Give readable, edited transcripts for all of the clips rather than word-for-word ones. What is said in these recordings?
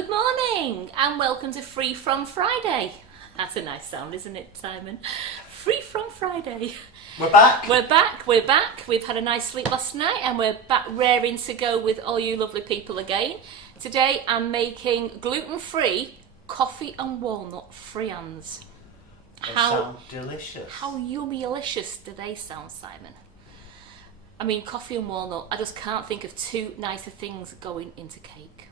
Good morning and welcome to Free From Friday. That's a nice sound, isn't it, Simon? Free From Friday. We're back. We're back. We've had a nice sleep last night and we're back raring to go with all you lovely people again. Today I'm making gluten-free coffee and walnut friands. They sound delicious. How yummy-licious do they sound, Simon? I mean, coffee and walnut, I just can't think of two nicer things going into cake.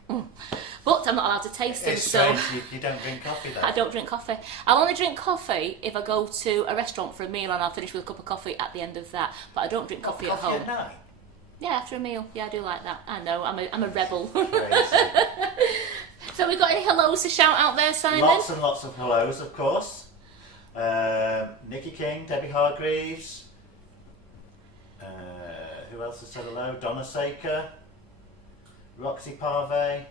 But I'm not allowed to taste them, It's so... strange, you don't drink coffee though. I don't drink coffee. I'll only drink coffee if I go to a restaurant for a meal and I'll finish with a cup of coffee at the end of that. But I don't drink coffee at home. At night? Yeah, after a meal. Yeah, I do like that. I know, I'm a rebel. Crazy. So we got any hellos to shout out there, Simon? Lots and lots of hellos, of course. Nikki King, Debbie Hargreaves. Who else has said hello? Donna Saker, Roxy Parve.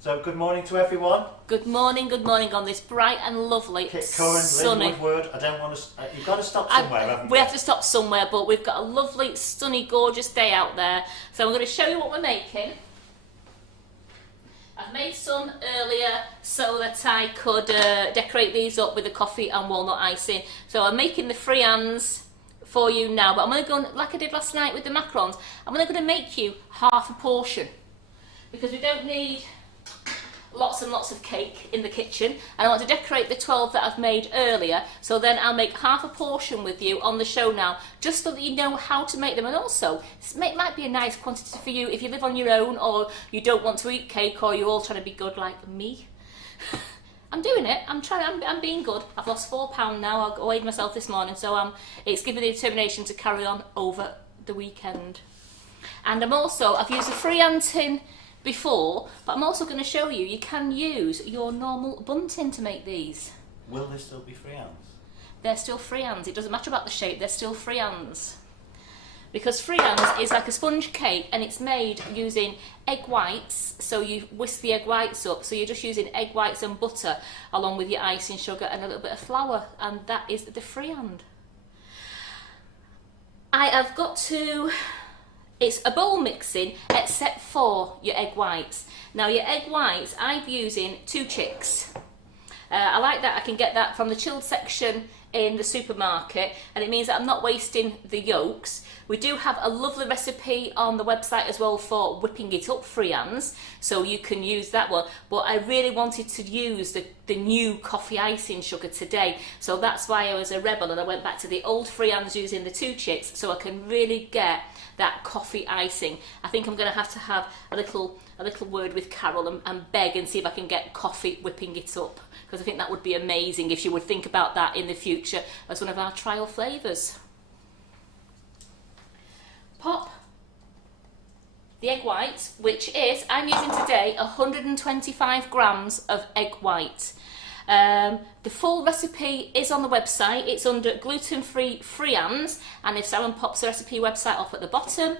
So good morning to everyone. Good morning on this bright and lovely, Kit Curran, sunny... Lynn Woodward. I don't want to... you've got to stop somewhere, haven't We you? have to stop somewhere, but we've got a lovely, sunny, gorgeous day out there. So I'm going to show you what we're making. I've made some earlier so that I could decorate these up with the coffee and walnut icing. So I'm making the friands for you now, but I'm going to go, like I did last night with the macarons, I'm going to make you half a portion because we don't need lots and lots of cake in the kitchen, and I want to decorate the 12 that I've made earlier, so then I'll make half a portion with you on the show now, just so that you know how to make them. And also, it might be a nice quantity for you if you live on your own or you don't want to eat cake, or you're all trying to be good like me. I'm doing it. I'm being good. I've lost £4 now. I weighed myself this morning, so it's given me the determination to carry on over the weekend. And I've used a freehand tin before, but I'm also going to show you can use your normal bun tin to make these. Will there still be friands? They're still friands. It doesn't matter about the shape. They're still friands. Because friands is like a sponge cake and it's made using egg whites, so you whisk the egg whites up, so you're just using egg whites and butter along with your icing sugar and a little bit of flour, and that is the friand. I have got to... It's a bowl mixing except for your egg whites. Now your egg whites, I'm using 2 chicks. I like that I can get that from the chilled section in the supermarket, and it means that I'm not wasting the yolks. We do have a lovely recipe on the website as well for whipping it up friands, so you can use that one, but I really wanted to use the new coffee icing sugar today, so that's why I was a rebel and I went back to the old friands using the 2 chicks so I can really get that coffee icing. I think I'm going to have a little word with Carol and beg and see if I can get coffee whipping it up, because I think that would be amazing if she would think about that in the future as one of our trial flavours. Pop the egg white, which is, I'm using today 125 grams of egg white. The full recipe is on the website. It's under gluten-free friands, and if Simon pops the recipe website off at the bottom,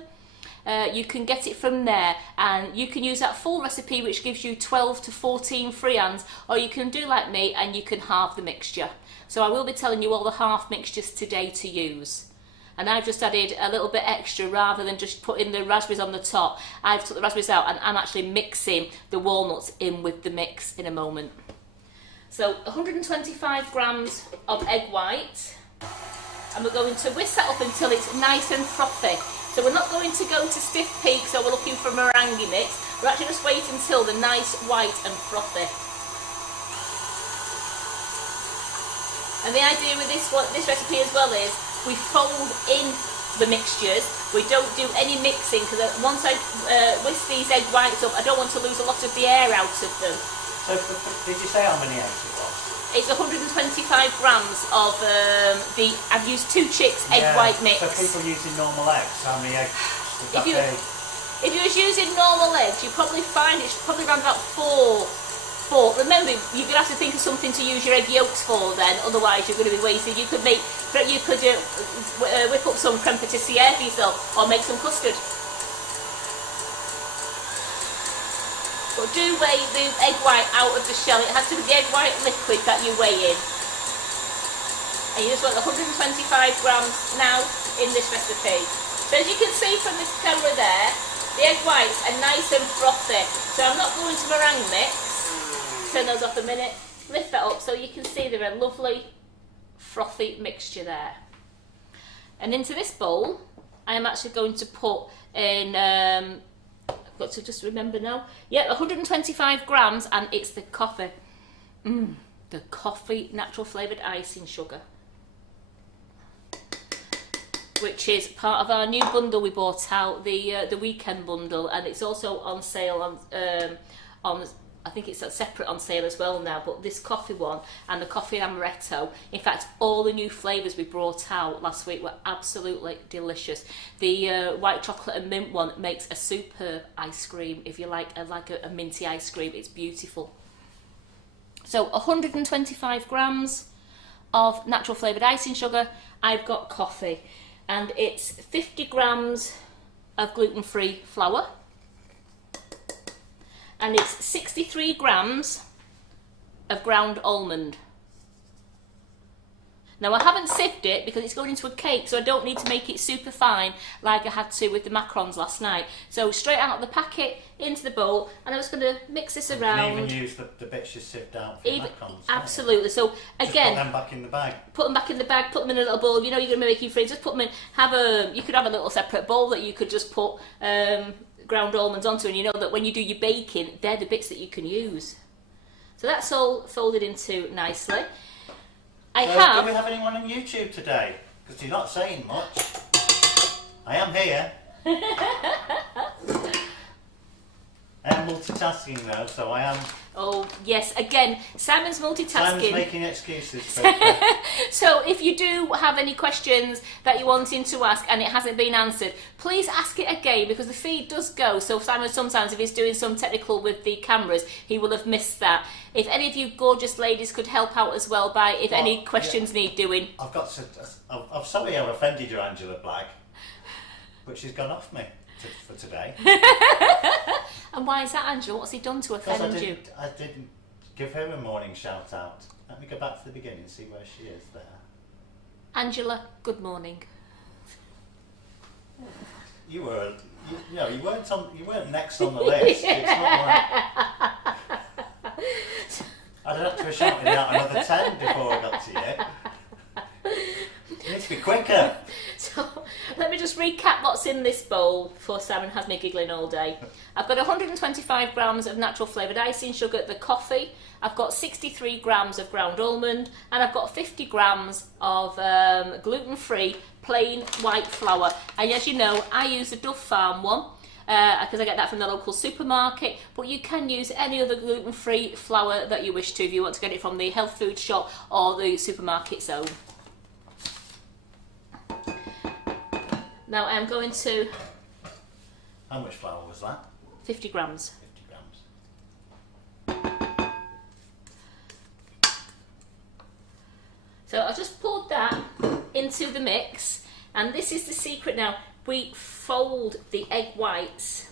you can get it from there, and you can use that full recipe which gives you 12 to 14 friands, or you can do like me and you can halve the mixture. So I will be telling you all the half mixtures today to use. And I've just added a little bit extra rather than just putting the raspberries on the top. I've took the raspberries out and I'm actually mixing the walnuts in with the mix in a moment. So 125 grams of egg white, and we're going to whisk that up until it's nice and frothy. So we're not going to go to stiff peak, so we're looking for meringue mix. We're actually just wait until the nice white and frothy. And the idea with this recipe as well is we fold in the mixtures. We don't do any mixing, because once I whisk these egg whites up, I don't want to lose a lot of the air out of them. So did you say how many eggs it was? It's 125 grams of I've used 2 chicks egg white mix. So people using normal eggs, how many eggs would that be? If you was using normal eggs, you'd probably find it's probably around about 4. But remember, you're going to have to think of something to use your egg yolks for then, otherwise you're going to be wasted. You could whip up some creme patissiere for yourself, or make some custard. But do weigh the egg white out of the shell. It has to be the egg white liquid that you weigh in. And you just want 125 grams now in this recipe. So as you can see from this camera there, The egg whites are nice and frothy, so I'm not going to meringue mix. Turn those off a minute, lift that up so you can see they're a lovely frothy mixture there. And into this bowl, I am actually going to put in, I've got to just remember now, yeah, 125 grams, and it's the coffee. The coffee natural flavoured icing sugar, which is part of our new bundle we bought out, the weekend bundle, and it's also on sale on I think it's separate on sale as well now, but this coffee one and the coffee amaretto, in fact all the new flavours we brought out last week were absolutely delicious. The white chocolate and mint one makes a superb ice cream. If you like a minty ice cream, it's beautiful. So 125 grams of natural flavoured icing sugar. I've got coffee, and it's 50 grams of gluten-free flour, and it's 63 grams of ground almond. Now I haven't sifted it because it's going into a cake, so I don't need to make it super fine like I had to with the macarons last night. So straight out of the packet into the bowl, and I'm just going to mix this around. You can even use the bits you sieved out for the macarons. Absolutely. So again, just put them back in the bag. Put them back in the bag. Put them in a little bowl. You know you're going to be making friends. Just put them in. You could have a little separate bowl that you could just put ground almonds onto, and you know that when you do your baking, they're the bits that you can use. So that's all folded into nicely. Do we have anyone on YouTube today? Because you're not saying much. I am here. I am multitasking though, so I am. Oh yes, again, Simon's multitasking. Simon's making excuses. So if you do have any questions that you're wanting to ask and it hasn't been answered, please ask it again, because the feed does go. So Simon, sometimes if he's doing some technical with the cameras, he will have missed that. If any of you gorgeous ladies could help out as well by any questions need doing. I'm sorry I've offended you, Angela Black, but she's gone off me for today. And why is that, Angela? What's he done to offend you? I didn't give her a morning shout out. Let me go back to the beginning and see where she is there. Angela, good morning. You weren't next on the list. It's not like I'd have to have shouted out another 10 before I got to you. You need to be quicker. So let me just recap what's in this bowl before Simon has me giggling all day. I've got 125 grams of natural flavoured icing sugar, the coffee. I've got 63 grams of ground almond, and I've got 50 grams of gluten-free plain white flour. And as you know, I use the Dove Farm one because I get that from the local supermarket, but you can use any other gluten-free flour that you wish to if you want to get it from the health food shop or the supermarket's own. Now I'm going to... How much flour was that? 50 grams. 50 grams. So I just poured that into the mix, and this is the secret now. We fold the egg whites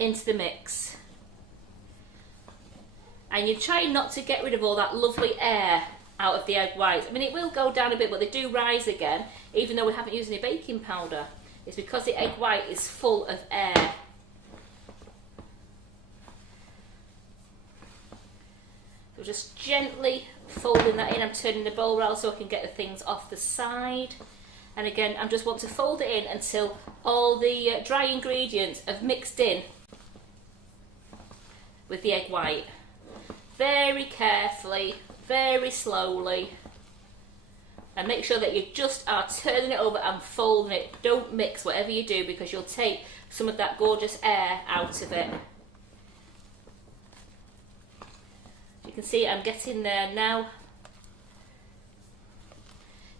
into the mix. And you try not to get rid of all that lovely air out of the egg whites. I mean, it will go down a bit, but they do rise again, even though we haven't used any baking powder. It's because the egg white is full of air. So just gently folding that in. I'm turning the bowl around so I can get the things off the side. And again, I just want to fold it in until all the dry ingredients have mixed in with the egg white. Very carefully, very slowly, and make sure that you just are turning it over and folding it. Don't mix whatever you do, because you'll take some of that gorgeous air out of it. You can see I'm getting there now.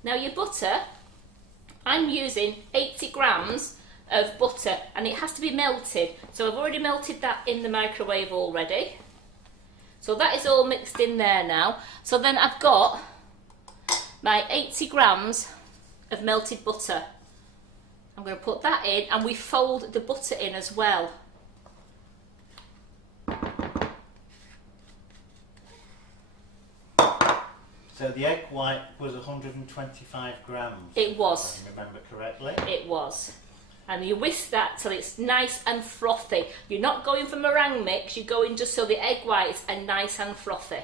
Now your butter, I'm using 80 grams of butter, and it has to be melted. So I've already melted that in the microwave already. So that is all mixed in there now. So then I've got my 80 grams of melted butter. I'm going to put that in, and we fold the butter in as well. So the egg white was 125 grams. It was. If I remember correctly. It was. and you whisk that till it's nice and frothy. You're not going for meringue mix, you're going just so the egg whites are nice and frothy.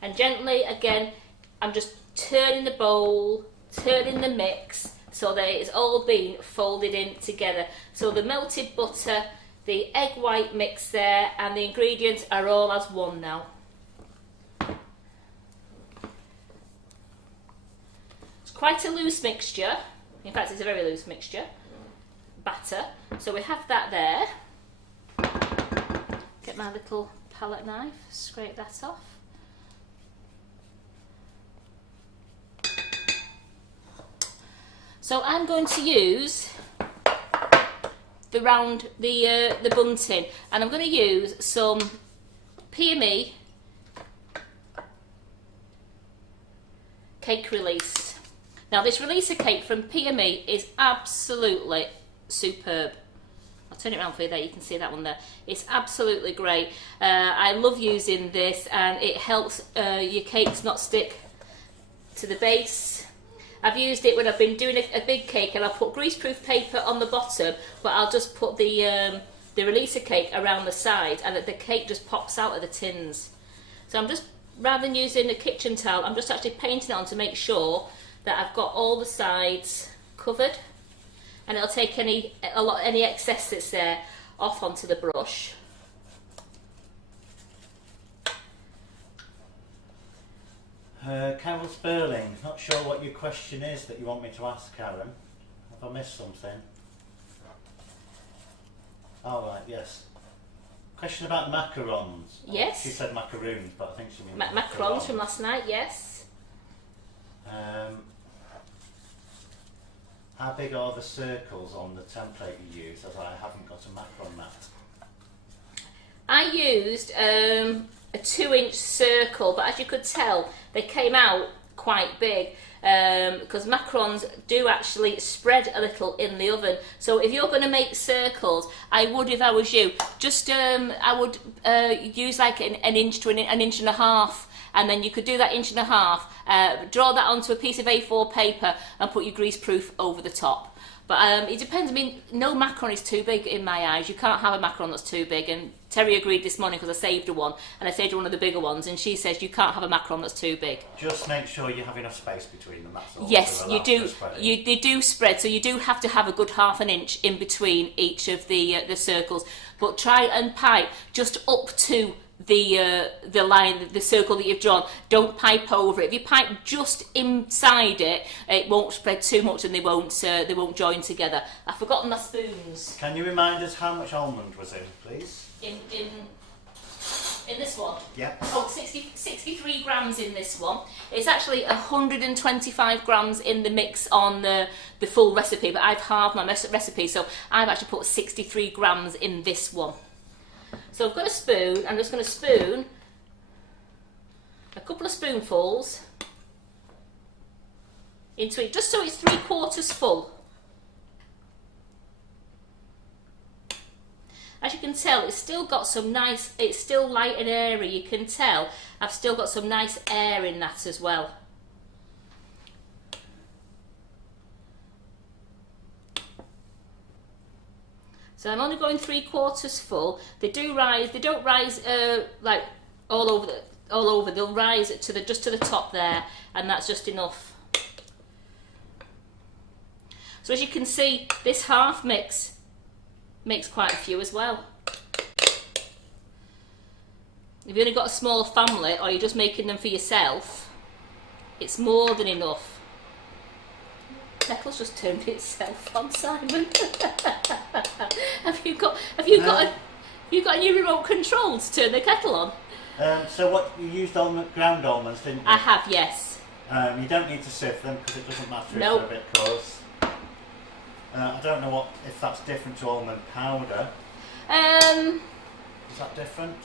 And gently, again, I'm just turning the bowl, turning the mix so that it's all been folded in together. So the melted butter, the egg white mix there, and the ingredients are all as one now. It's quite a loose mixture. In fact, it's a very loose mixture. Batter. So we have that there. Get my little palette knife, scrape that off. So I'm going to use the bun tin, and I'm going to use some PME cake release. Now this releaser cake from PME is absolutely superb. I'll turn it around for you there, you can see that one there. It's absolutely great. I love using this, and it helps your cakes not stick to the base. I've used it when I've been doing a big cake, and I'll put greaseproof paper on the bottom, but I'll just put the releaser cake around the side, and the cake just pops out of the tins. So I'm just, rather than using a kitchen towel, I'm just actually painting it on to make sure that I've got all the sides covered, and it'll take any excess that's there off onto the brush. Carol Sperling, not sure what your question is that you want me to ask, Karen. Have I missed something? Oh, right, yes. Question about macarons. Yes. She said macaroons, but I think she means macarons from last night, yes. How big are the circles on the template you use, as I haven't got a macaron mat? I used a 2-inch circle, but as you could tell, they came out quite big because macarons do actually spread a little in the oven. So if you're going to make circles, I would, if I was you, just I would use like an inch to an inch and a half, and then you could do that inch and a half, draw that onto a piece of A4 paper and put your greaseproof over the top. But it depends. I mean, no macaron is too big in my eyes. You can't have a macaron that's too big. And Terry agreed this morning because I saved her one, and I saved her one of the bigger ones, and she says you can't have a macaron that's too big. Just make sure you have enough space between them, that's all. Yes, you do. They do spread, so you do have to have a good half an inch in between each of the circles. But try and pipe just up to the line, the circle that you've drawn. Don't pipe over it. If you pipe just inside it, it won't spread too much, and they won't join together. I've forgotten my spoons. Can you remind us how much almond was in, please? In this one? Yeah. Oh, 63 grams in this one. It's actually 125 grams in the mix on the full recipe, but I've halved my recipe, so I've actually put 63 grams in this one. So I've got a spoon. I'm just going to spoon a couple of spoonfuls into it, just so it's 3/4 full. As you can tell, it's still got some nice, it's still light and airy. You can tell I've still got some nice air in that as well. So I'm only going 3/4 full. They do rise. They don't rise like all over. They'll rise to just to the top there, and that's just enough. So as you can see, this half mix makes quite a few as well. If you've only got a small family, or you're just making them for yourself, it's more than enough. Kettle's just turned itself on, Simon. Have you got a new remote control to turn the kettle on? So what, you used ground almonds, didn't you? I have, yes. You don't need to sift them because it doesn't matter if Nope. they're a bit coarse. I don't know if that's different to almond powder. Is that different?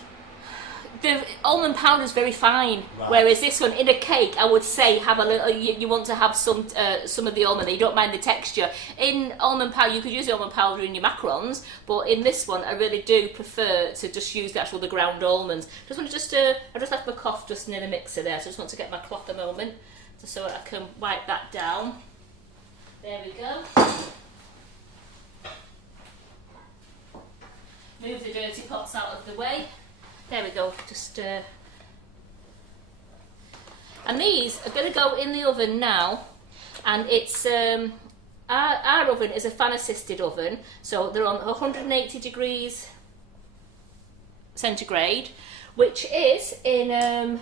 The almond powder is very fine, right. Whereas this one, in a cake, I would say have a little. You want to have some of the almond. You don't mind the texture. In almond powder, you could use the almond powder in your macarons, but in this one, I really do prefer to just use the ground almonds. Just want to I just left my cloth just near the mixer there, so I just want to get my cloth a moment, just so I can wipe that down. There we go. move the dirty pots out of the way. There we go, just and these are going to go in the oven now, and it's our oven is a fan assisted oven, so they're on 180 degrees centigrade, which is in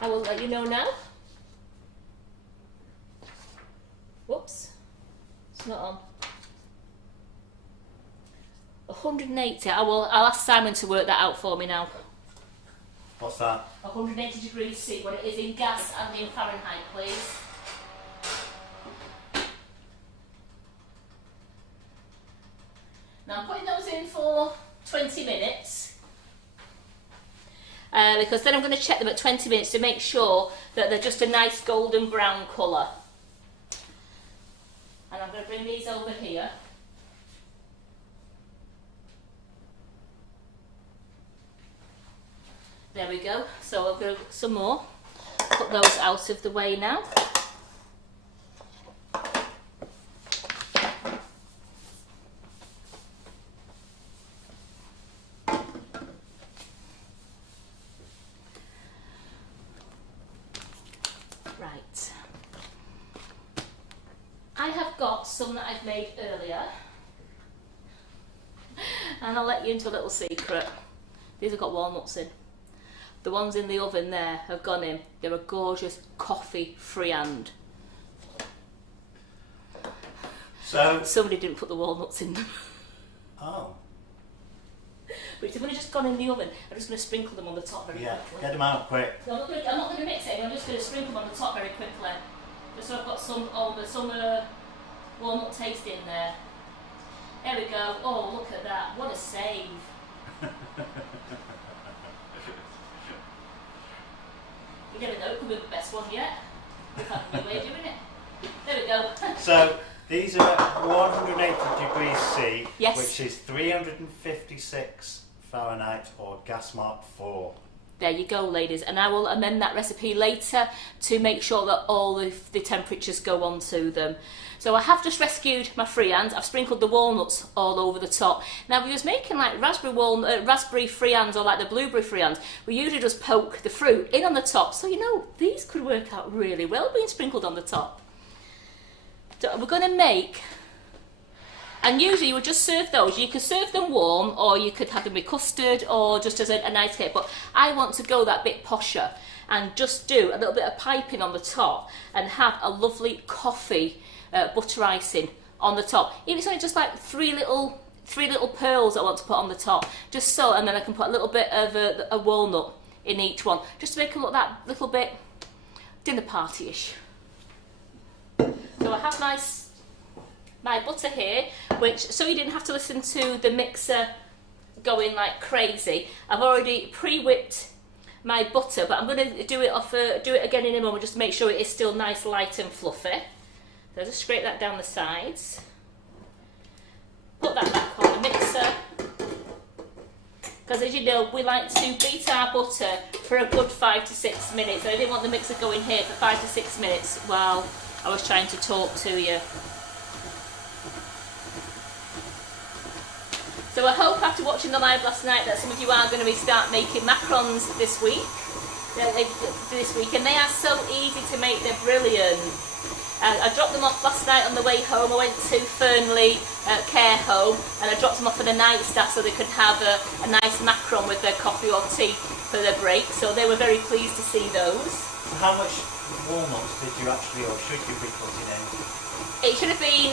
I will let you know now. Whoops, it's not on. 180. I'll ask Simon to work that out for me now. What's that? 180 degrees C, what it is in gas and in Fahrenheit, please. Now I'm putting those in for 20 minutes. Because then I'm going to check them at 20 minutes to make sure that they're just a nice golden brown colour. And I'm going to bring these over here. There we go. So I'll go some more. Put those out of the way now. Right. I have got some that I've made earlier. And I'll let you into a little secret. These have got walnuts in. The ones in the oven there have gone in. They're a gorgeous coffee friand. So somebody didn't put the walnuts in them. Oh. But they've only just gone in the oven. I'm just going to sprinkle them on the top very quickly. Get them out quick. No, I'm not going to mix it. I'm just going to sprinkle them on the top very quickly. Just so I've got some walnut taste in there. There we go. Oh, look at that. What a save. You never know, it could be the best one yet. We've had a new way of doing it. There we go. So these are at 180 degrees C, yes, which is 356 Fahrenheit or gas mark 4. There you go, ladies, and I will amend that recipe later to make sure that all the temperatures go onto them. So I have just rescued my friands. I've sprinkled the walnuts all over the top. Now, if we was making like raspberry friands or like the blueberry friands, we usually just poke the fruit in on the top. So you know, these could work out really well being sprinkled on the top. So we're going to make, and usually you would just serve those. You could serve them warm, or you could have them with custard, or just as a nice cake. But I want to go that bit posher and just do a little bit of piping on the top and have a lovely coffee butter icing on the top. Even if it's only just like three little pearls I want to put on the top, just so, and then I can put a little bit of a walnut in each one, just to make it look that little bit dinner party-ish. So I have my butter here, which, so you didn't have to listen to the mixer going like crazy, I've already pre-whipped my butter, but I'm going to do it again in a moment just to make sure it is still nice, light and fluffy. So I'll just scrape that down the sides, put that back on the mixer, because as you know, we like to beat our butter for a good 5 to 6 minutes. So I didn't want the mixer going here for 5 to 6 minutes while I was trying to talk to you. So I hope after watching the live last night that some of you are going to start making macarons this week, and they are so easy to make, they're brilliant. I dropped them off last night on the way home. I went to Fernley Care Home and I dropped them off for the night staff so they could have a nice macaron with their coffee or tea for their break. So they were very pleased to see those. So how much walnuts did you actually, or should you be putting in? It should have been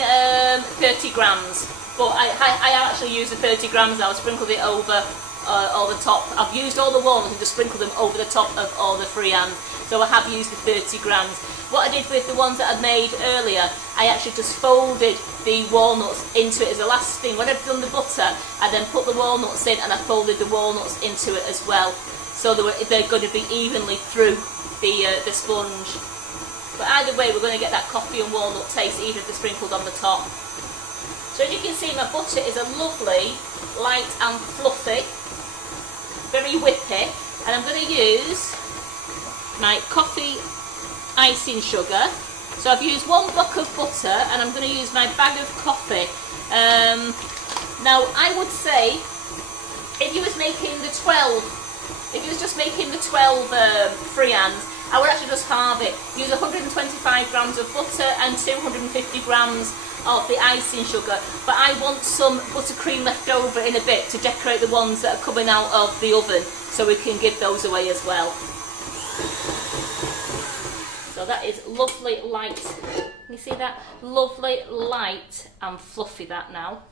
30 grams, but I actually used the 30 grams. I sprinkled it over all the top. I've used all the walnuts and just sprinkled them over the top of all the friands. So I have used the 30 grams. What I did with the ones that I made earlier, I actually just folded the walnuts into it as a last thing. When I've done the butter, I then put the walnuts in and I folded the walnuts into it as well. So they're going to be evenly through the sponge. But either way, we're going to get that coffee and walnut taste even if they're sprinkled on the top. So as you can see, my butter is a lovely, light and fluffy, very whippy. And I'm going to use my coffee icing sugar. So I've used 1 block of butter and I'm going to use my bag of coffee. Now I would say if you was making the 12, if you was just making the 12 friands, I would actually just halve it. Use 125 grams of butter and 250 grams of the icing sugar. But I want some buttercream left over in a bit to decorate the ones that are coming out of the oven, so we can give those away as well. So that is lovely light. Can you see that? Lovely light and fluffy that now.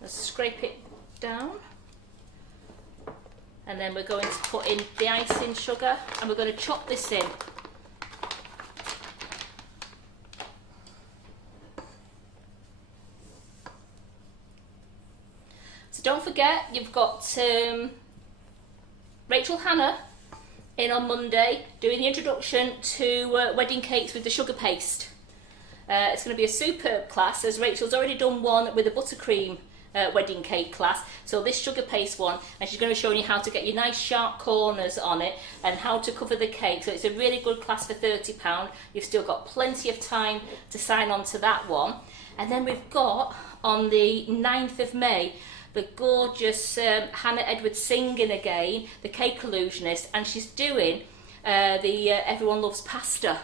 Let's scrape it down. And then we're going to put in the icing sugar and we're going to chop this in. So don't forget, you've got Rachel Hannah in on Monday doing the introduction to wedding cakes with the sugar paste. It's going to be a superb class, as Rachel's already done one with a buttercream wedding cake class, so this sugar paste one, and she's going to show you how to get your nice sharp corners on it and how to cover the cake. So it's a really good class for £30. You've still got plenty of time to sign on to that one. And then we've got on the 9th of May the gorgeous Hannah Edwards singing again, the cake illusionist, and she's doing the Everyone Loves Pasta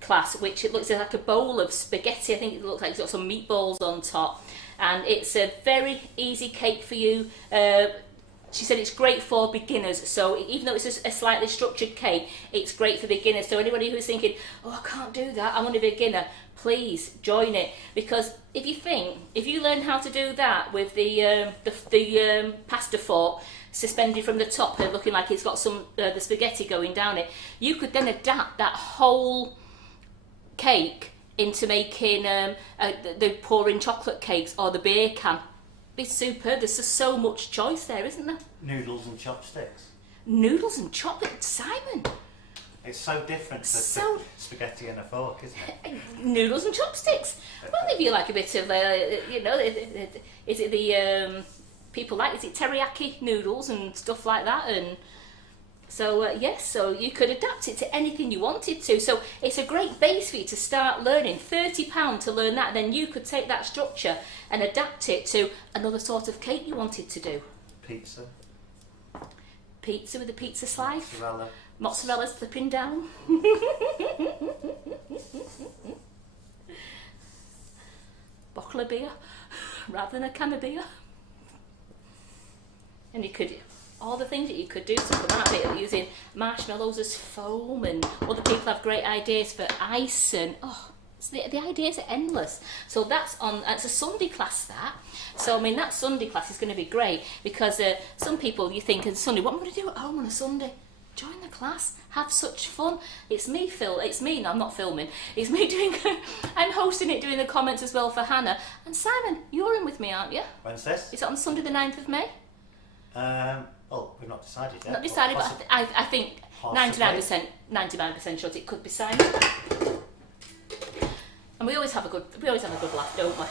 class, which it looks like a bowl of spaghetti. I think it looks like it's got some meatballs on top, and it's a very easy cake for you. She said it's great for beginners, so even though it's a slightly structured cake, it's great for beginners. So anybody who's thinking, oh, I can't do that, I'm only a beginner, please join it, because if you learn how to do that with the pasta fork suspended from the top and looking like it's got some the spaghetti going down it, you could then adapt that whole cake into making the pouring chocolate cakes or the beer can. Be superb. There's just so much choice there, isn't there? Noodles and chopsticks. Noodles and chocolate, Simon. It's so different to spaghetti and a fork, isn't it? Noodles and chopsticks. Well, if you like a bit of, is it the people like? Is it teriyaki noodles and stuff like that? And so yes, so you could adapt it to anything you wanted to. So it's a great base for you to start learning. £30 to learn that. Then you could take that structure and adapt it to another sort of cake you wanted to do. Pizza. Pizza with a pizza slice. Mozzarella. Mozzarella's flipping down. Bottle of beer rather than a can of beer. And you could, all the things that you could do to come out of it, using marshmallows as foam, and other people have great ideas for ice, and the ideas are endless. So that's on, it's a Sunday class that. So I mean that Sunday class is going to be great, because some people, you think on Sunday, what am I going to do at home on a Sunday? Join the class, have such fun. It's me, no, I'm not filming. It's me doing, I'm hosting it, doing the comments as well for Hannah. And Simon, you're in with me, aren't you? When's this? Is it on Sunday the 9th of May? Well, we've not decided yet. Not decided, but I think 99% sure it could be Simon. And we always have a good laugh, don't we?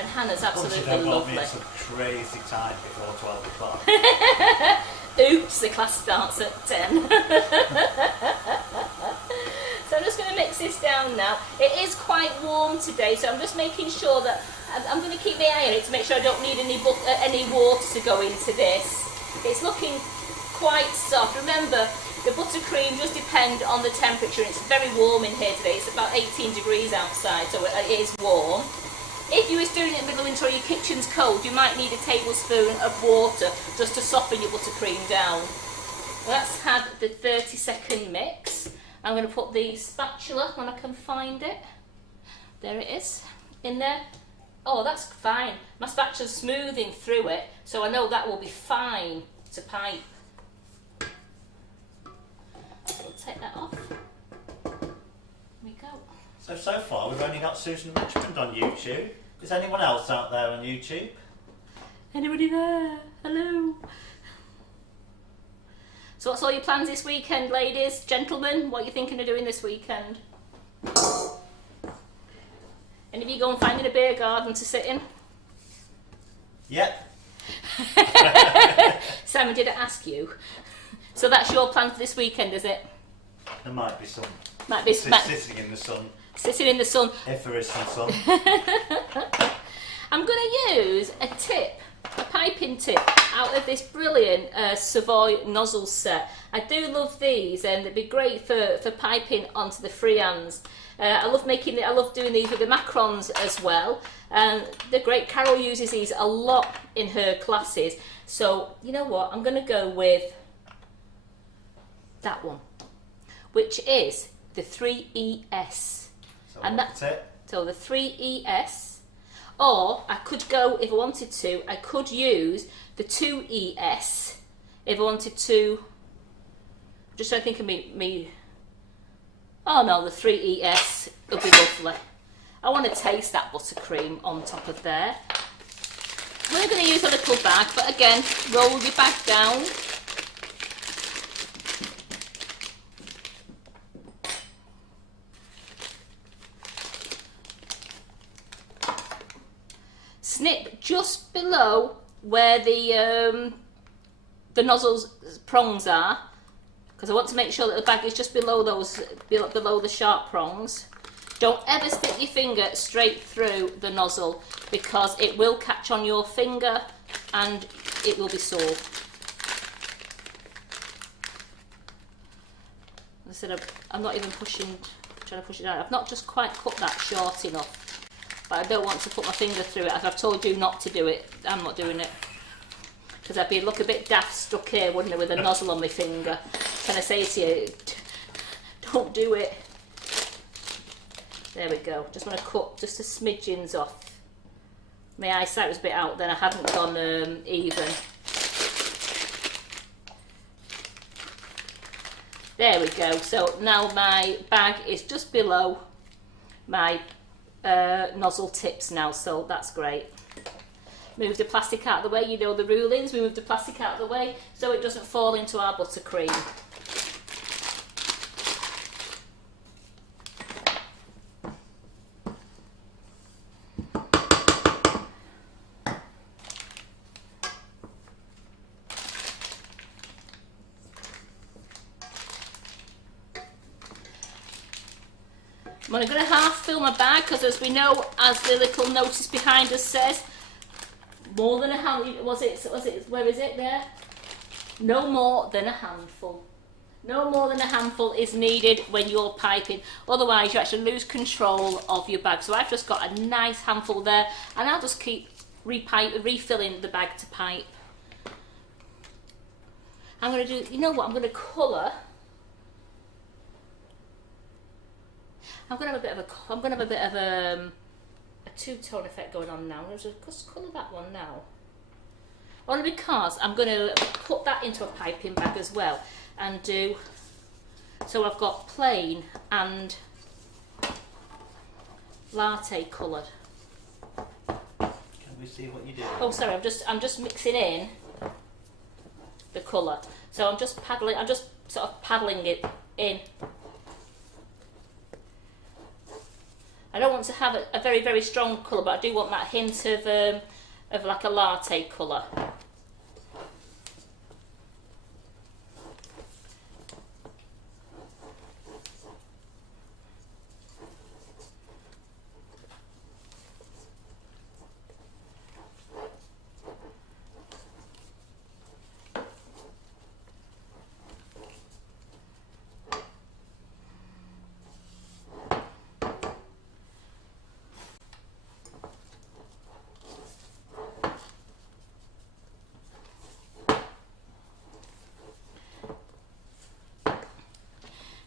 And Hannah's absolutely lovely. It's a crazy time before 12 o'clock. Oops, the class starts at 10. So I'm just going to mix this down now. It is quite warm today, so I'm just making sure that I'm going to keep my eye on it to make sure I don't need any water to go into this. It's looking quite soft. Remember, the buttercream does depend on the temperature. It's very warm in here today. It's about 18 degrees outside, so it is warm. If you was doing it in the middle of winter or your kitchen's cold, you might need a tablespoon of water just to soften your buttercream down. Well, that's had the 30-second mix. I'm going to put the spatula when I can find it. There it is, in there. Oh, that's fine. My spatula's smoothing through it, so I know that will be fine to pipe. We'll take that off. There we go. So far we've only got Susan Richmond on YouTube. Is anyone else out there on YouTube? Anybody there? Hello. So what's all your plans this weekend, ladies, gentlemen? What are you thinking of doing this weekend? Any of you going finding a beer garden to sit in? Yep. Simon, did I ask you? So that's your plan for this weekend, is it? There might be some Might be sitting in the sun. sitting in the sun. If there is some sun. I'm going to use a tip, a piping tip, out of this brilliant Savoy nozzle set. I do love these, and they'd be great for piping onto the friands. I love doing these with the macarons as well. And they're great. Carol uses these a lot in her classes. So, you know what? I'm going to go with that one, which is the 3ES. So and that's it. So the 3ES. Or I could go, if I wanted to, I could use the 2ES if I wanted to. Just trying to think of me. Oh no, the 3ES would be lovely. I want to taste that buttercream on top of there. We're going to use a little bag, but again, roll your bag down. Snip just below where the nozzle's prongs are, because I want to make sure that the bag is just below below the sharp prongs. Don't ever stick your finger straight through the nozzle, because it will catch on your finger and it will be sore. I said I'm not even trying to push it down. I've not just quite cut that short enough. But I don't want to put my finger through it. As I've told you not to do it, I'm not doing it. Because I'd look a bit daft stuck here, wouldn't I, with a nozzle on my finger. Can I say to you, don't do it. There we go. Just want to cut just a smidgens off. My eyesight was a bit out then. I hadn't gone even. There we go. So now my bag is just below my nozzle tips now, so that's great. Move the plastic out of the way, you know the rulings. We move the plastic out of the way so it doesn't fall into our buttercream. I'm going to half fill my bag, because as we know, as the little notice behind us says, more than a handful, where is it there? No more than a handful. No more than a handful is needed when you're piping, otherwise you actually lose control of your bag. So I've just got a nice handful there, and I'll just keep refilling the bag to pipe. I'm going to do, you know what, I'm going to colour. I'm going to have a bit of a two-tone effect going on now. I'm going to just colour that one now. Only because I'm going to put that into a piping bag as well and do, so I've got plain and latte coloured. Can we see what you do? Oh, sorry, I'm just mixing in the colour. So I'm just sort of paddling it in. I don't want to have a very, very strong colour, but I do want that hint of like a latte colour.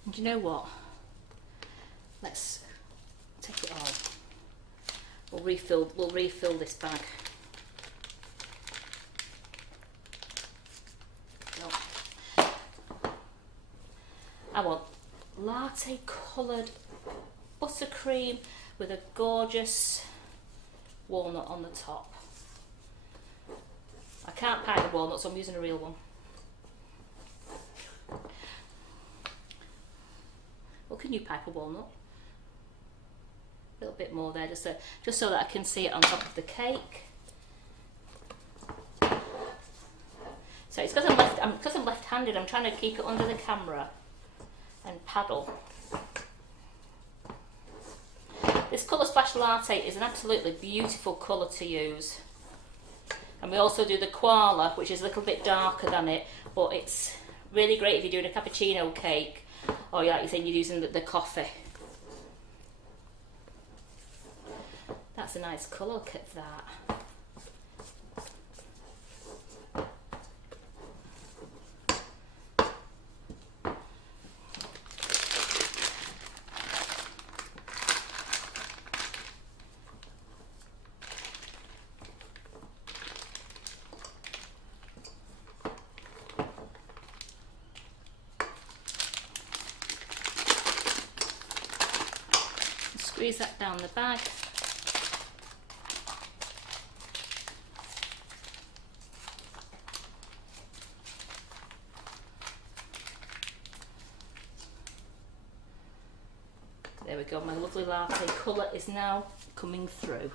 And you know what? Let's take it all. We'll refill this bag. No. I want latte coloured buttercream with a gorgeous walnut on the top. I can't pipe the walnut, so I'm using a real one. Well, can you pipe a walnut? A little bit more there, just so that I can see it on top of the cake. So it's because I'm left-handed. I'm trying to keep it under the camera and paddle. This Colour Splash Latte is an absolutely beautiful colour to use. And we also do the koala, which is a little bit darker than it, but it's really great if you're doing a cappuccino cake, or like you think you're using the coffee. That's a nice colour, look at that. Squeeze that down the bag. There we go, my lovely latte colour is now coming through.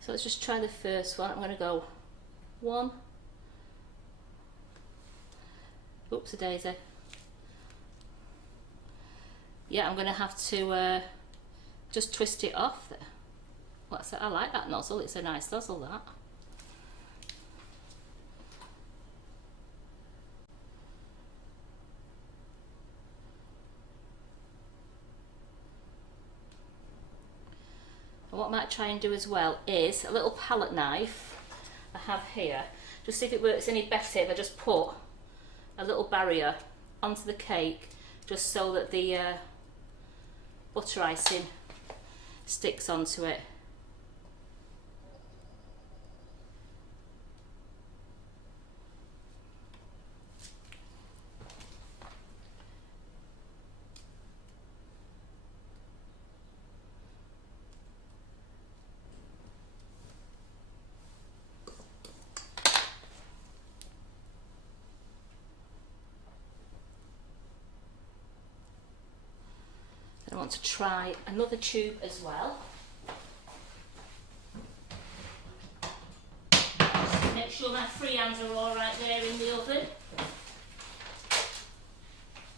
So let's just try the first one. I'm going to go 1. Oopsie daisy. Yeah, I'm going to have to just twist it off. What's that? I like that nozzle, it's a nice nozzle, that. And what I might try and do as well is a little palette knife I have here, just see if it works any better if I just put a little barrier onto the cake, just so that the butter icing sticks onto it. I want to try another tube as well. Just make sure my friands are all right there in the oven.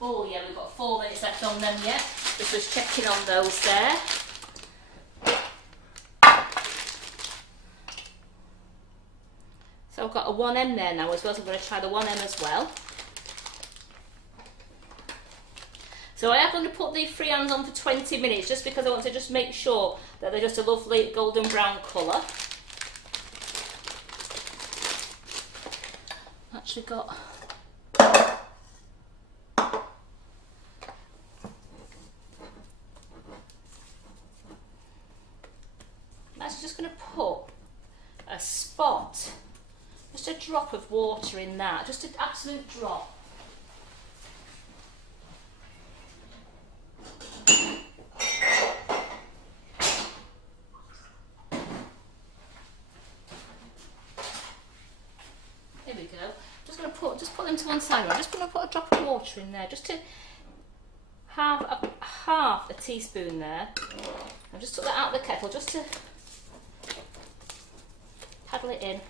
Oh yeah, we've got 4 minutes left on them yet. Just checking on those there. So I've got a 1M there now as well, so I'm going to try the 1M as well. So I am going to put the friands on for 20 minutes just because I want to just make sure that they're just a lovely golden brown colour. Actually got I'm actually just going to put a spot, just a drop of water in that, just an absolute drop. Here we go. Just put them to one side. I'm just going to put a drop of water in there, just to have half a teaspoon there. I just took that out of the kettle just to paddle it in.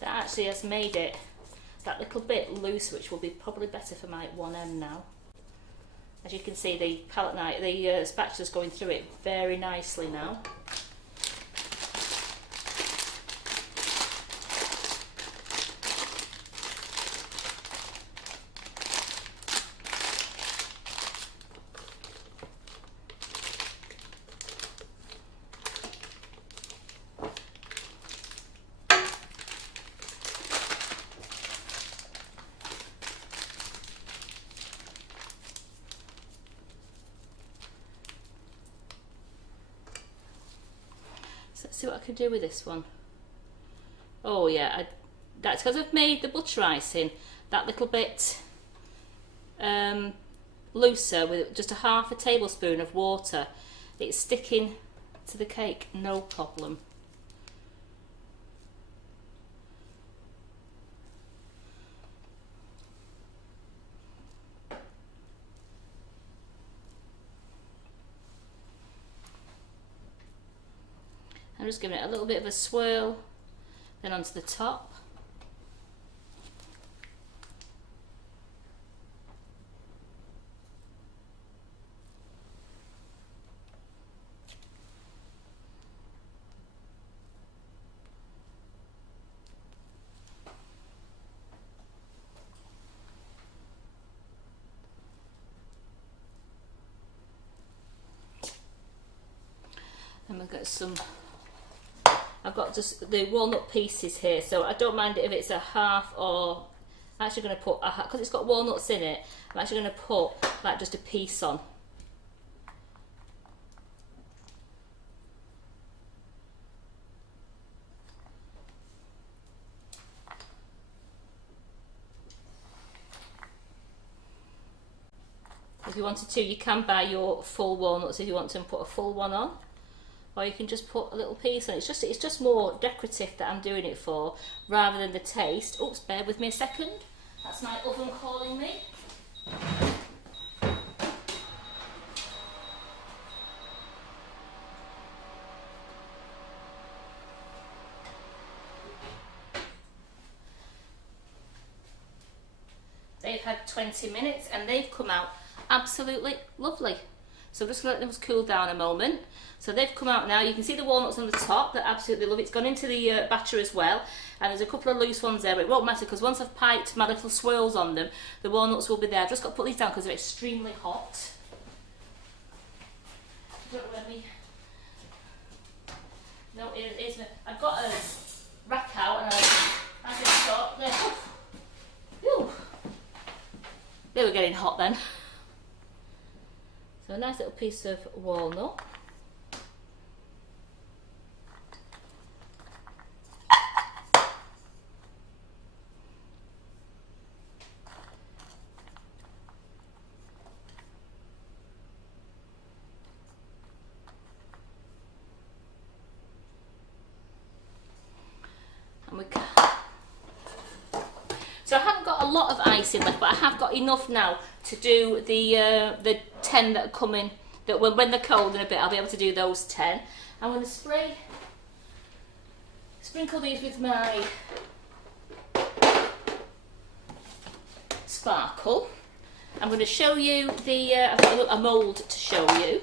That actually has made it that little bit loose, which will be probably better for my 1M now. As you can see, the palette knife, the spatula's going through it very nicely now. Let's see what I can do with this one. Oh yeah, that's because I've made the butter icing that little bit looser with just a half a tablespoon of water. It's sticking to the cake, no problem. I'm just giving it a little bit of a swirl, then onto the top. And we've got some, I've got just the walnut pieces here, so I don't mind if it's a half, or I'm actually going to put, because it's got walnuts in it, I'm actually going to put like just a piece on. If you wanted to, you can buy your full walnuts if you want to and put a full one on. Or you can just put a little piece on. It's just more decorative that I'm doing it for, rather than the taste. Oops, bear with me a second. That's my oven calling me. They've had 20 minutes and they've come out absolutely lovely. So I'm just going to let them cool down a moment. So they've come out now. You can see the walnuts on the top. They're absolutely lovely. It's gone into the batter as well. And there's a couple of loose ones there, but it won't matter because once I've piped my little swirls on them, the walnuts will be there. I've just got to put these down because they're extremely hot. No, it is. I've got a rack out and I just thought, they were getting hot then. So a nice little piece of walnut. And we can. So I haven't got a lot of icing left, but I have got enough now to do the 10 that are coming, that when they're cold in a bit I'll be able to do those 10. I'm going to sprinkle these with my sparkle. I'm going to show you I've got a mould to show you.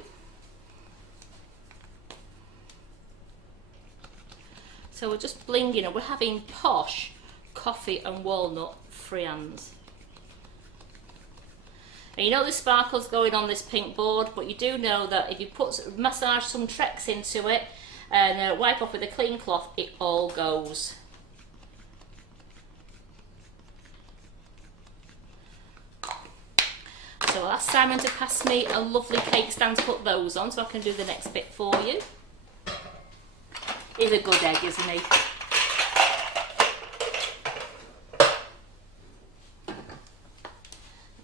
So we're just blinging and we're having posh coffee and walnut friands. And you know the sparkle's going on this pink board, but you do know that if you massage some Trex into it and wipe off with a clean cloth, it all goes. So I'll ask Simon to pass me a lovely cake stand to put those on so I can do the next bit for you. He's a good egg, isn't he?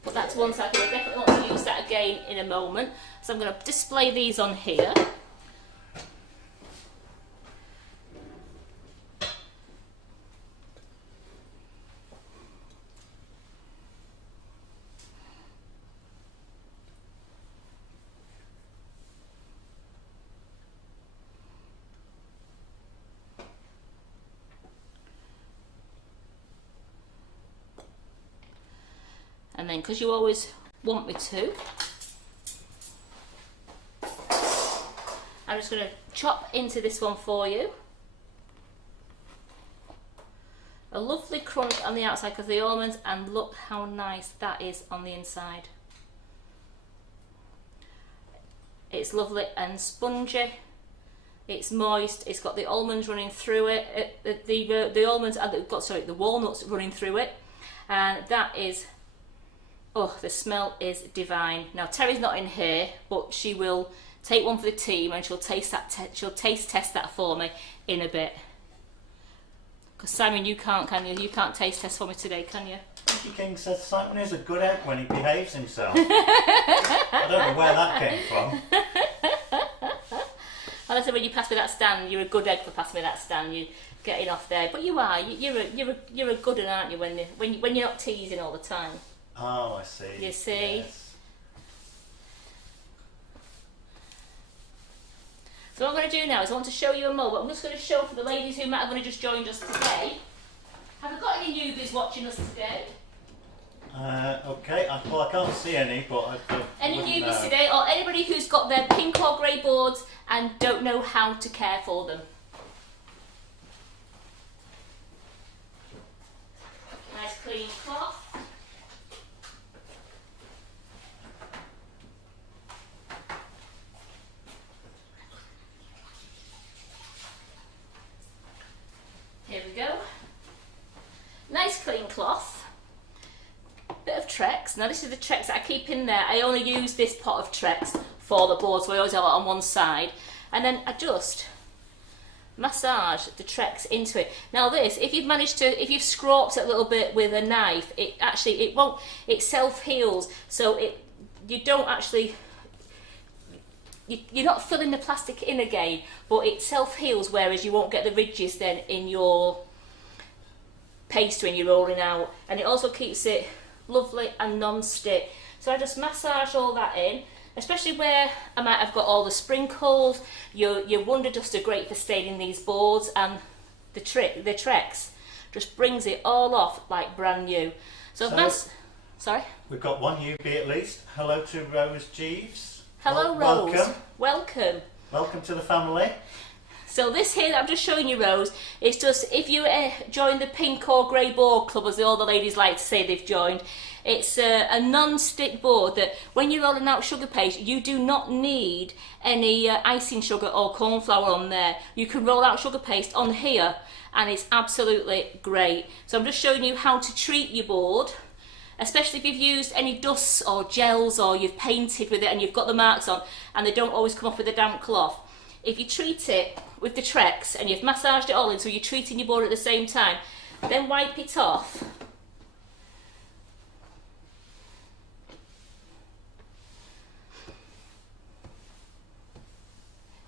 Put that to one side, I definitely want to use that again in a moment. So I'm going to display these on here. And then, because you always want me to, I'm just going to chop into this one for you. A lovely crunch on the outside because of the almonds, and look how nice that is on the inside. It's lovely and spongy. It's moist. It's got the almonds running through it. The almonds, the walnuts running through it, and that is. Oh, the smell is divine. Now Terry's not in here, but she will take one for the team and she'll taste test that for me in a bit. Because Simon, you can't, can you? You can't taste test for me today, can you? Mickey King says Simon is a good egg when he behaves himself. I don't know where that came from. Well, I said when you pass me that stand, you're a good egg for passing me that stand. You're getting off there, but you are. You're a good one, aren't you? When you're not teasing all the time. Oh, I see. You see? Yes. So what I'm going to do now is I want to show you a mould, but I'm just going to show for the ladies who might have only just joined us today. Have we got any newbies watching us today? Okay, well I can't see any, but any newbies today, or anybody who's got their pink or grey boards and don't know how to care for them? Nice clean cloth. Here we go. Nice clean cloth. Bit of Trex. Now this is the Trex that I keep in there. I only use this pot of Trex for the board, so I always have it on one side. And then I just massage the Trex into it. Now this, if you've scraped it a little bit with a knife, it self-heals, so you don't actually, you're not filling the plastic in again, but it self-heals, whereas you won't get the ridges then in your pastry when you're rolling out. And it also keeps it lovely and non-stick. So I just massage all that in, especially where I might have got all the sprinkles. Your Wonder Dust are great for staining these boards, and the Trex just brings it all off like brand new. So sorry? We've got one newbie at least. Hello to Rose Jeeves. Hello Rose. Welcome. Welcome. Welcome to the family. So this here that I'm just showing you, Rose, it's just, if you join the pink or grey board club, as all the ladies like to say they've joined, it's a non-stick board that when you're rolling out sugar paste, you do not need any icing sugar or corn flour on there. You can roll out sugar paste on here and it's absolutely great. So I'm just showing you how to treat your board, especially if you've used any dusts or gels or you've painted with it and you've got the marks on and they don't always come off with a damp cloth. If you treat it with the Trex and you've massaged it all in, so you're treating your board at the same time, then wipe it off.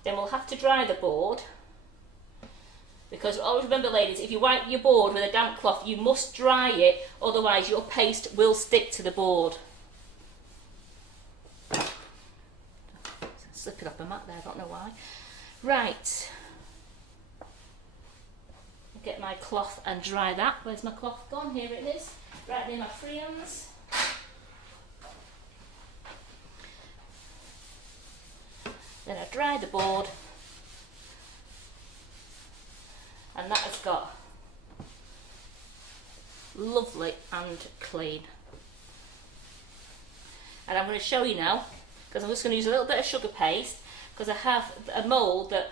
Then we'll have to dry the board, because always remember ladies, if you wipe your board with a damp cloth, you must dry it, otherwise your paste will stick to the board. Slipping off my mat there, I don't know why. Right, I'll get my cloth and dry that. Where's my cloth gone? Here it is, right near my friands. Then I dry the board, and that has got lovely and clean. And I'm going to show you now, because I'm just going to use a little bit of sugar paste, because I have a mould that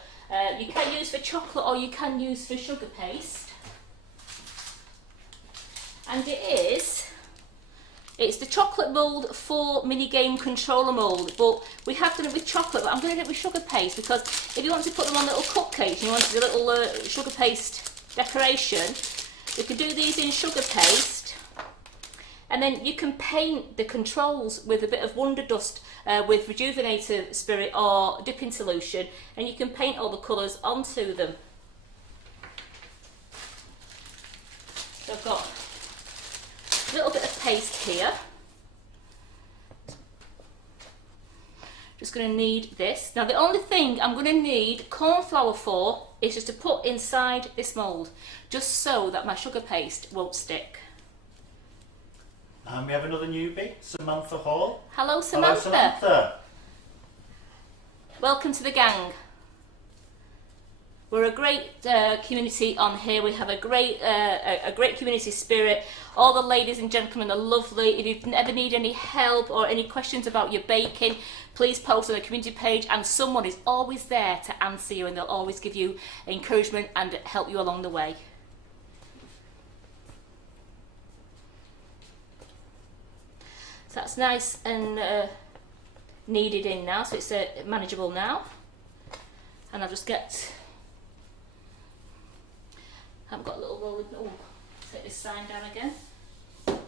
you can use for chocolate or you can use for sugar paste. And it's the chocolate mould for mini game controller mould, but we have done it with chocolate, but I'm going to do it with sugar paste, because if you want to put them on little cupcakes and you want a little sugar paste decoration, you can do these in sugar paste, and then you can paint the controls with a bit of Wonder Dust with Rejuvenator Spirit or dipping solution, and you can paint all the colours onto them. So I've got a little bit of paste here. Just going to need this. Now the only thing I'm going to need corn flour for is just to put inside this mould, just so that my sugar paste won't stick. And we have another newbie, Samantha Hall. Hello Samantha. Hello Samantha. Welcome to the gang. We're a great community on here. We have a great community spirit. All the ladies and gentlemen are lovely. If you ever need any help or any questions about your baking, please post on the community page, and someone is always there to answer you, and they'll always give you encouragement and help you along the way. So that's nice and kneaded in now, so it's manageable now. And I'll just get, I haven't got a little rolling, oh, take this sign down again.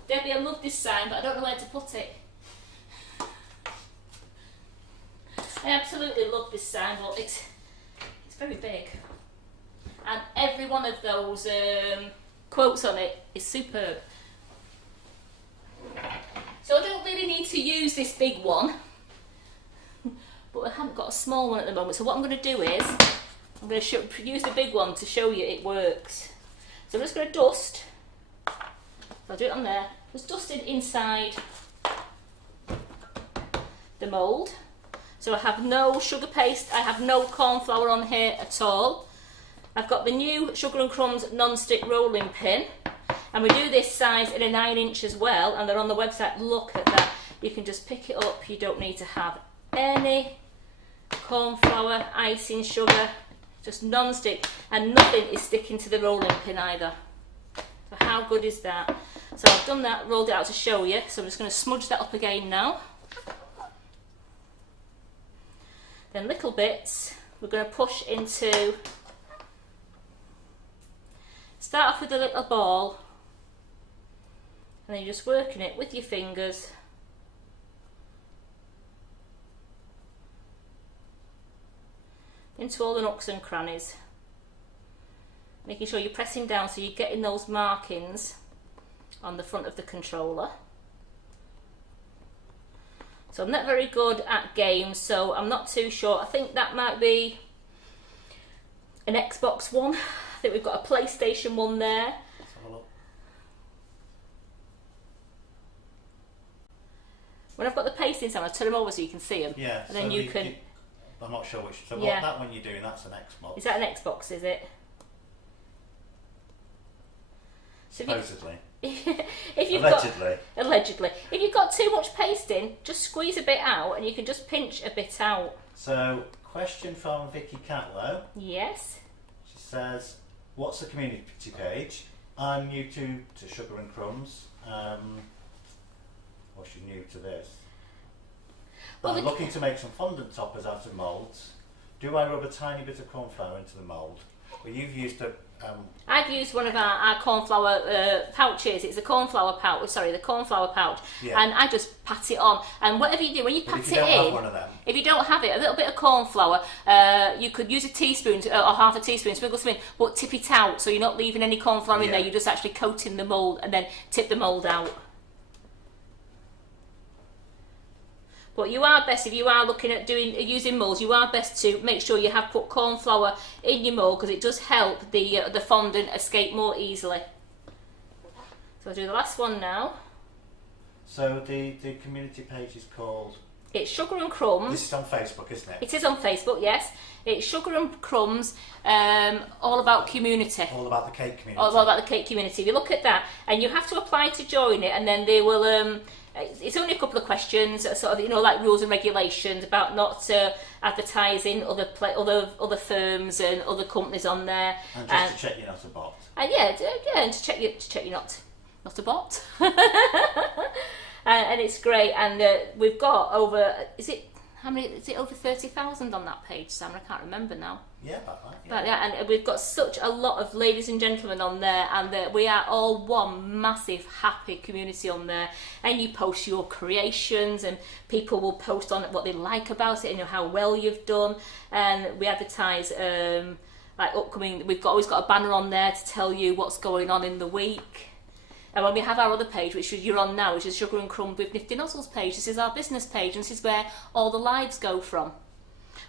Debbie, I love this sign, but I don't know where to put it. I absolutely love this sign, but it's very big. And every one of those quotes on it is superb. So I don't really need to use this big one, but I haven't got a small one at the moment. So what I'm going to do is, I'm going to use the big one to show you it works. So I'm just going to dust. So I'll do it on there. Just dusting inside the mould. So I have no sugar paste, I have no corn flour on here at all. I've got the new Sugar and Crumbs non-stick rolling pin, and we do this size in a 9" as well, and they're on the website. Look at that. You can just pick it up. You don't need to have any corn flour, icing, sugar, just non-stick, and nothing is sticking to the rolling pin either. So how good is that? So I've done that, rolled it out to show you, so I'm just going to smudge that up again now. Then little bits, we're going to push into, start off with a little ball, and then you're just working it with your fingers. Into all the nooks and crannies. Making sure you're pressing down so you're getting those markings on the front of the controller. So I'm not very good at games, so I'm not too sure. I think that might be an Xbox One. I think we've got a PlayStation One there. Let's have a look. When I've got the pastings on, I'll turn them over so you can see them. Yeah. And then you can... I'm not sure which. So Yeah. what that one you're doing, that's an Xbox. Is that an Xbox, is it? So Supposedly. if you've Allegedly. Allegedly. If you've got too much pasting, just squeeze a bit out and you can just pinch a bit out. So, question from Vicky Catlow. Yes. She says, what's the community page? I'm new to Sugar and Crumbs. What's she new to this? Well, I'm looking to make some fondant toppers out of moulds. Do I rub a tiny bit of corn flour into the mould? Well, you've used a... I've used one of our corn flour pouches. It's a corn flour pouch. Sorry, the corn flour pouch. Yeah. And I just pat it on. And whatever you do, when you pat if it you don't in, have one of them, if you don't have it, a little bit of corn flour, you could use a teaspoon or half a teaspoon, sprinkle some in, but tip it out so you're not leaving any corn flour in there. You're just actually coating the mould and then tip the mould out. But you are best, if you are looking at using moulds, you are best to make sure you have put corn flour in your mould, because it does help the fondant escape more easily. So I'll do the last one now. So the community page is called... It's Sugar and Crumbs. This is on Facebook, isn't it? It is on Facebook, yes. It's Sugar and Crumbs, all about community. All about the cake community. All about the cake community. If you look at that, and you have to apply to join it, and then they will... it's only a couple of questions, sort of, like rules and regulations about not advertising other firms and other companies on there. And just to check you're not a bot. And and to check you're not a bot. And it's great. And we've got over, is it over 30,000 on that page, Sam? I can't remember now. Yeah, about that. Yeah. But and we've got such a lot of ladies and gentlemen on there, and we are all one massive happy community on there. And you post your creations, and people will post on what they like about it and how well you've done. And we advertise like upcoming. We've always got a banner on there to tell you what's going on in the week. And when we have our other page, which you're on now, which is Sugar and Crumbs with Nifty Nozzles page, this is our business page, and this is where all the lives go from.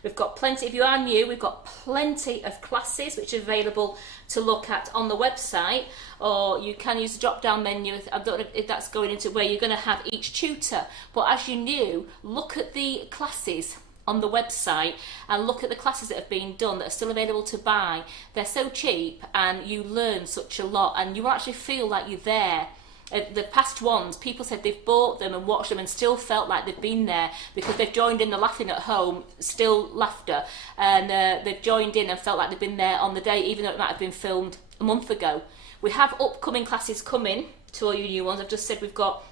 We've got plenty, if you are new, we've got plenty of classes which are available to look at on the website, or you can use the drop down menu. I don't know if that's going into where you're going to have each tutor, but as you're new, look at the classes on the website and look at the classes that have been done that are still available to buy. They're so cheap and you learn such a lot, and you actually feel like you're there. The past ones, people said they've bought them and watched them and still felt like they've been there because they've joined in the laughing at home, still laughter, and they've joined in and felt like they've been there on the day, even though it might have been filmed a month ago. We have upcoming classes coming to all you new ones. I've just said we've got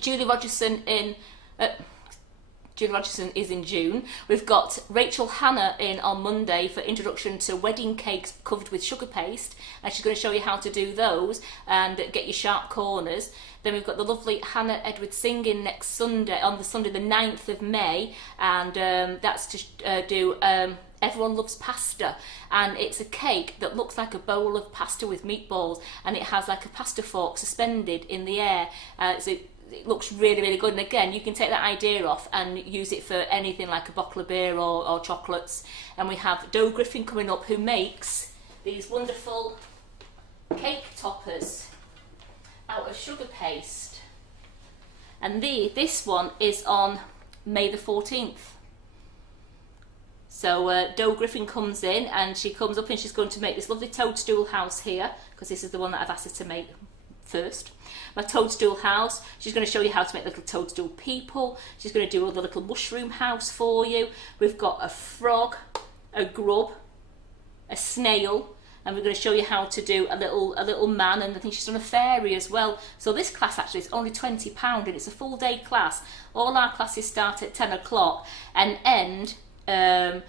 Julie Rogerson in... Julie Rogerson is in June. We've got Rachel Hannah in on Monday for introduction to wedding cakes covered with sugar paste, and she's going to show you how to do those and get your sharp corners. Then we've got the lovely Hannah Edwards singing next Sunday, on the Sunday the 9th of May, and that's to do Everyone Loves Pasta, and it's a cake that looks like a bowl of pasta with meatballs, and it has like a pasta fork suspended in the air. it looks really, really good. And again, you can take that idea off and use it for anything like a bottle of beer or chocolates. And we have Dough Griffin coming up, who makes these wonderful cake toppers out of sugar paste. And this one is on May the 14th. So Dough Griffin comes in, and she comes up and she's going to make this lovely toadstool house here, because this is the one that I've asked her to make first. My toadstool house. She's going to show you how to make little toadstool people. She's going to do a little mushroom house for you. We've got a frog, a grub, a snail, and we're going to show you how to do a little man, and I think she's done a fairy as well. So this class actually is only £20, and it's a full day class. All our classes start at 10 o'clock and end either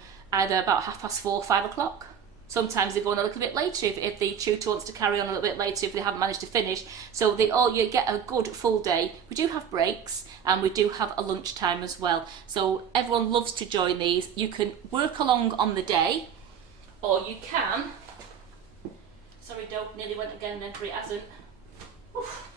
about 4:30, 5 o'clock. Sometimes they go on a little bit later if the tutor wants to carry on a little bit later if they haven't managed to finish. So you get a good full day. We do have breaks, and we do have a lunch time as well. So everyone loves to join these. You can work along on the day, or you can... Sorry, Doug, nearly went again then, but it hasn't. Oof.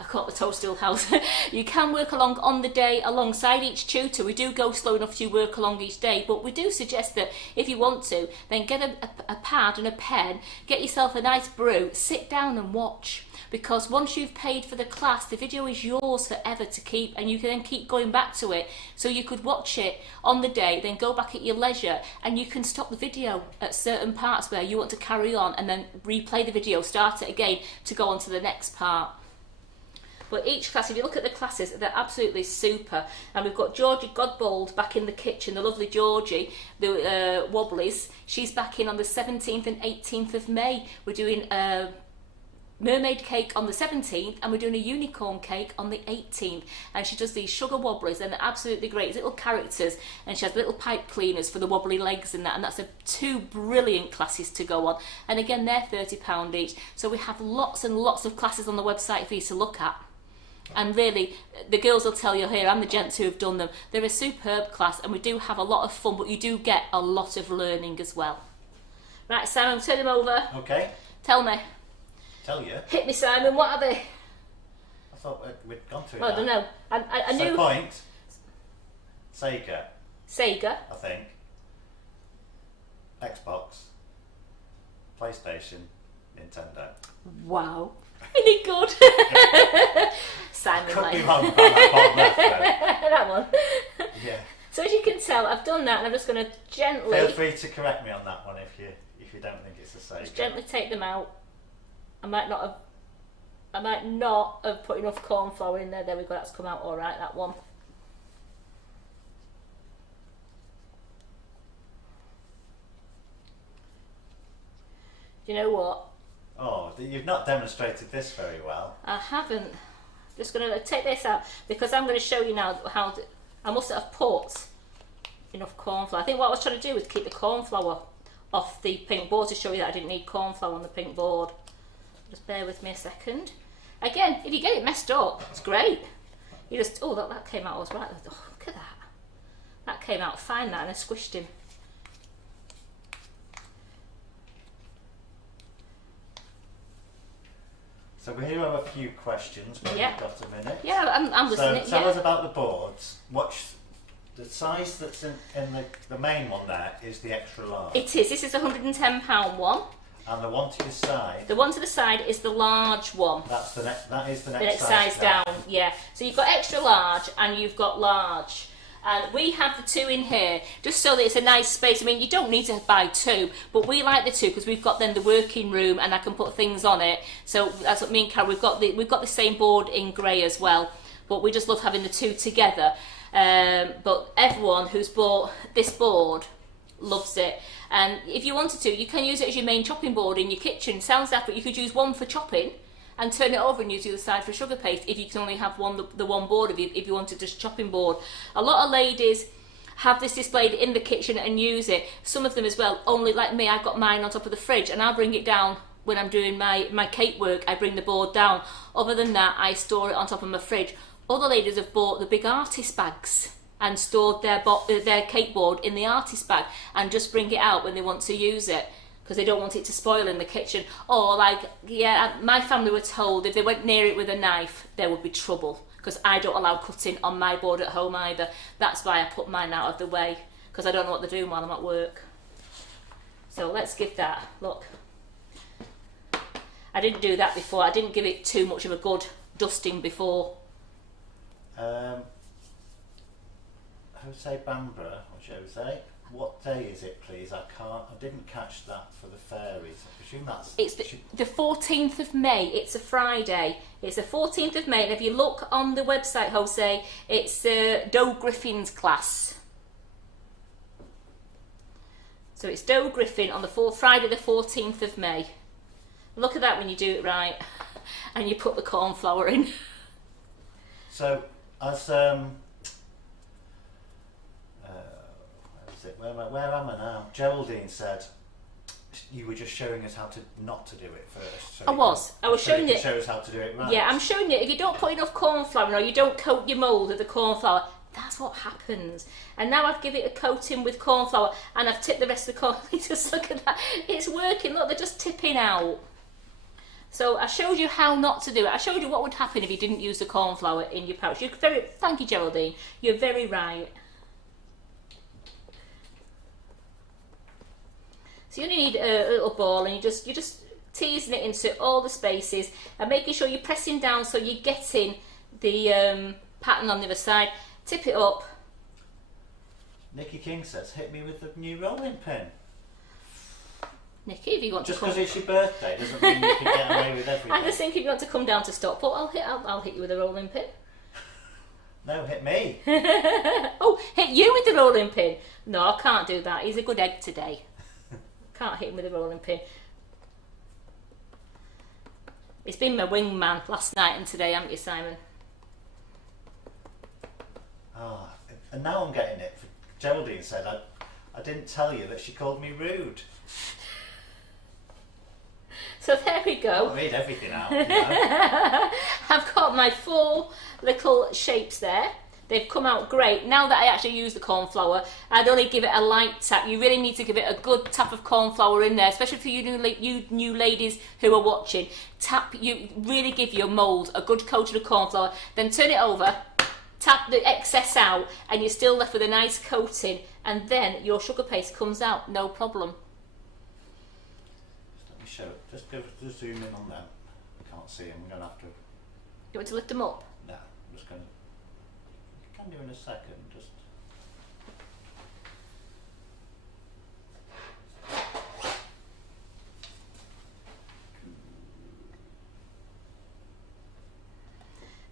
I caught the toadstool house. You can work along on the day alongside each tutor. We do go slow enough to work along each day, but we do suggest that if you want to, then get a pad and a pen, get yourself a nice brew, sit down and watch. Because once you've paid for the class, the video is yours forever to keep, and you can then keep going back to it. So you could watch it on the day, then go back at your leisure, and you can stop the video at certain parts where you want to carry on, and then replay the video, start it again to go on to the next part. But each class, if you look at the classes, they're absolutely super. And we've got Georgie Godbold back in the kitchen, the lovely Georgie, the Wobblies. She's back in on the 17th and 18th of May. We're doing a mermaid cake on the 17th, and we're doing a unicorn cake on the 18th. And she does these sugar wobblies, and they're absolutely great. It's little characters, and she has little pipe cleaners for the wobbly legs and that. And that's two brilliant classes to go on. And again, they're £30 each. So we have lots and lots of classes on the website for you to look at. And really, the girls will tell you here, and the gents who have done them, they're a superb class, and we do have a lot of fun, but you do get a lot of learning as well. Right, Simon, turn them over. Okay. Tell me. Tell you? Hit me, Simon, what are they? I thought we'd gone through that. I don't know. I knew... Point. Sega. Sega. I think. Xbox. PlayStation. Nintendo. Wow. Any good? Simon, could be wrong about that bottom left though. That one. Yeah. So as you can tell, I've done that, and I'm just going to gently... Feel free to correct me on that one if you don't think it's a Sega. Just gently take them out. I might not have put enough corn flour in there. There we go. That's come out all right. That one. Do you know what? Oh, you've not demonstrated this very well. I haven't. Just going to take this out because I'm going to show you now how I must have put enough corn flour. I think what I was trying to do was keep the corn flour off the pink board to show you that I didn't need corn flour on the pink board. Just bear with me a second. Again, if you get it messed up, it's great. You just, oh, that came out all right. Oh, look at that. That came out fine, that, and I squished him. So we here have a few questions, but Yeah. we've got a minute. Yeah, I'm listening. So tell us about the boards. The size that's in the main one there is the extra large. It is. This is the £110 one. And the one to your side. The one to the side is the large one. That is the The next next size down. Yeah. So you've got extra large and you've got large. And we have the two in here just so that it's a nice space. I mean, you don't need to buy two, but we like the two because we've got then the working room and I can put things on it. So that's what me and Carol, we've got the same board in grey as well, but we just love having the two together. But everyone who's bought this board loves it. And if you wanted to, you can use it as your main chopping board in your kitchen. Sounds daft, but you could use one for chopping and turn it over and use the other side for sugar paste if you can only have the one board if you wanted just chopping board. A lot of ladies have this displayed in the kitchen and use it. Some of them as well, only like me, I've got mine on top of the fridge and I'll bring it down when I'm doing my cake work. I bring the board down. Other than that, I store it on top of my fridge. Other ladies have bought the big artist bags and stored their cake board in the artist bag and just bring it out when they want to use it because they don't want it to spoil in the kitchen. Or like, yeah, my family were told if they went near it with a knife, there would be trouble because I don't allow cutting on my board at home either. That's why I put mine out of the way, because I don't know what they're doing while I'm at work. So let's give that, look. I didn't do that before. I didn't give it too much of a good dusting before. I would say Bamborough, or Jose. What day is it, please? I didn't catch that for the fairies. I presume that's... It's the 14th of May. It's a Friday. It's the 14th of May. And if you look on the website, Jose, it's Doe Griffin's class. So it's Doe Griffin on the Friday the 14th of May. Look at that when you do it right. And you put the corn flour in. So, as... where am I now? Geraldine said you were just showing us how to not to do it first. So I was showing you. Show us how to do it right. Yeah, I'm showing you. If you don't put enough corn flour or you don't coat your mould with the corn flour, that's what happens. And now I've given it a coating with corn flour and I've tipped the rest of the corn. Just look at that. It's working. Look, they're just tipping out. So I showed you how not to do it. I showed you what would happen if you didn't use the corn flour in your pouch. Thank you, Geraldine. You're very right. So you only need a little ball, and you're just teasing it into all the spaces and making sure you're pressing down so you're getting the pattern on the other side. Tip it up. Nikki King says, hit me with the new rolling pin. Nikki, if you want just to come... because it's your birthday doesn't mean you can get away with everything. I just think if you want to come down to Stockport, I'll hit you with a rolling pin. No, hit me. Oh, hit you with the rolling pin. No, I can't do that. He's a good egg today. Can't hit him with a rolling pin. It's been my wingman last night and today, haven't you, Simon? Oh, and now I'm getting it. Geraldine said I didn't tell you that she called me rude. So there we go. I'll read everything out. You know? I've got my 4 little shapes there. They've come out great. Now that I actually use the corn flour, I'd only give it a light tap. You really need to give it a good tap of corn flour in there, especially for you new ladies who are watching. You really give your mould a good coating of corn flour, then turn it over, tap the excess out, and you're still left with a nice coating, and then your sugar paste comes out, no problem. Let me show it. Just zoom in on them. I can't see them. I'm going to have to... You want to lift them up? No, I'm just going to... I can do in a second, just...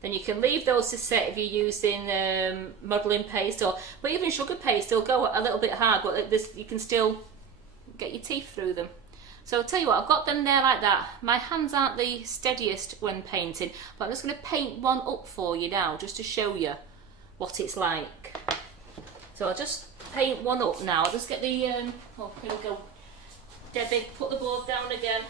Then you can leave those to set if you're using modelling paste, but even sugar paste, they'll go a little bit hard, but you can still get your teeth through them. So I'll tell you what, I've got them there like that. My hands aren't the steadiest when painting, but I'm just going to paint one up for you now, just to show you what it's like. So I'll just paint one up now. I'll just get the, oh, here we go. Debbie, put the board down again.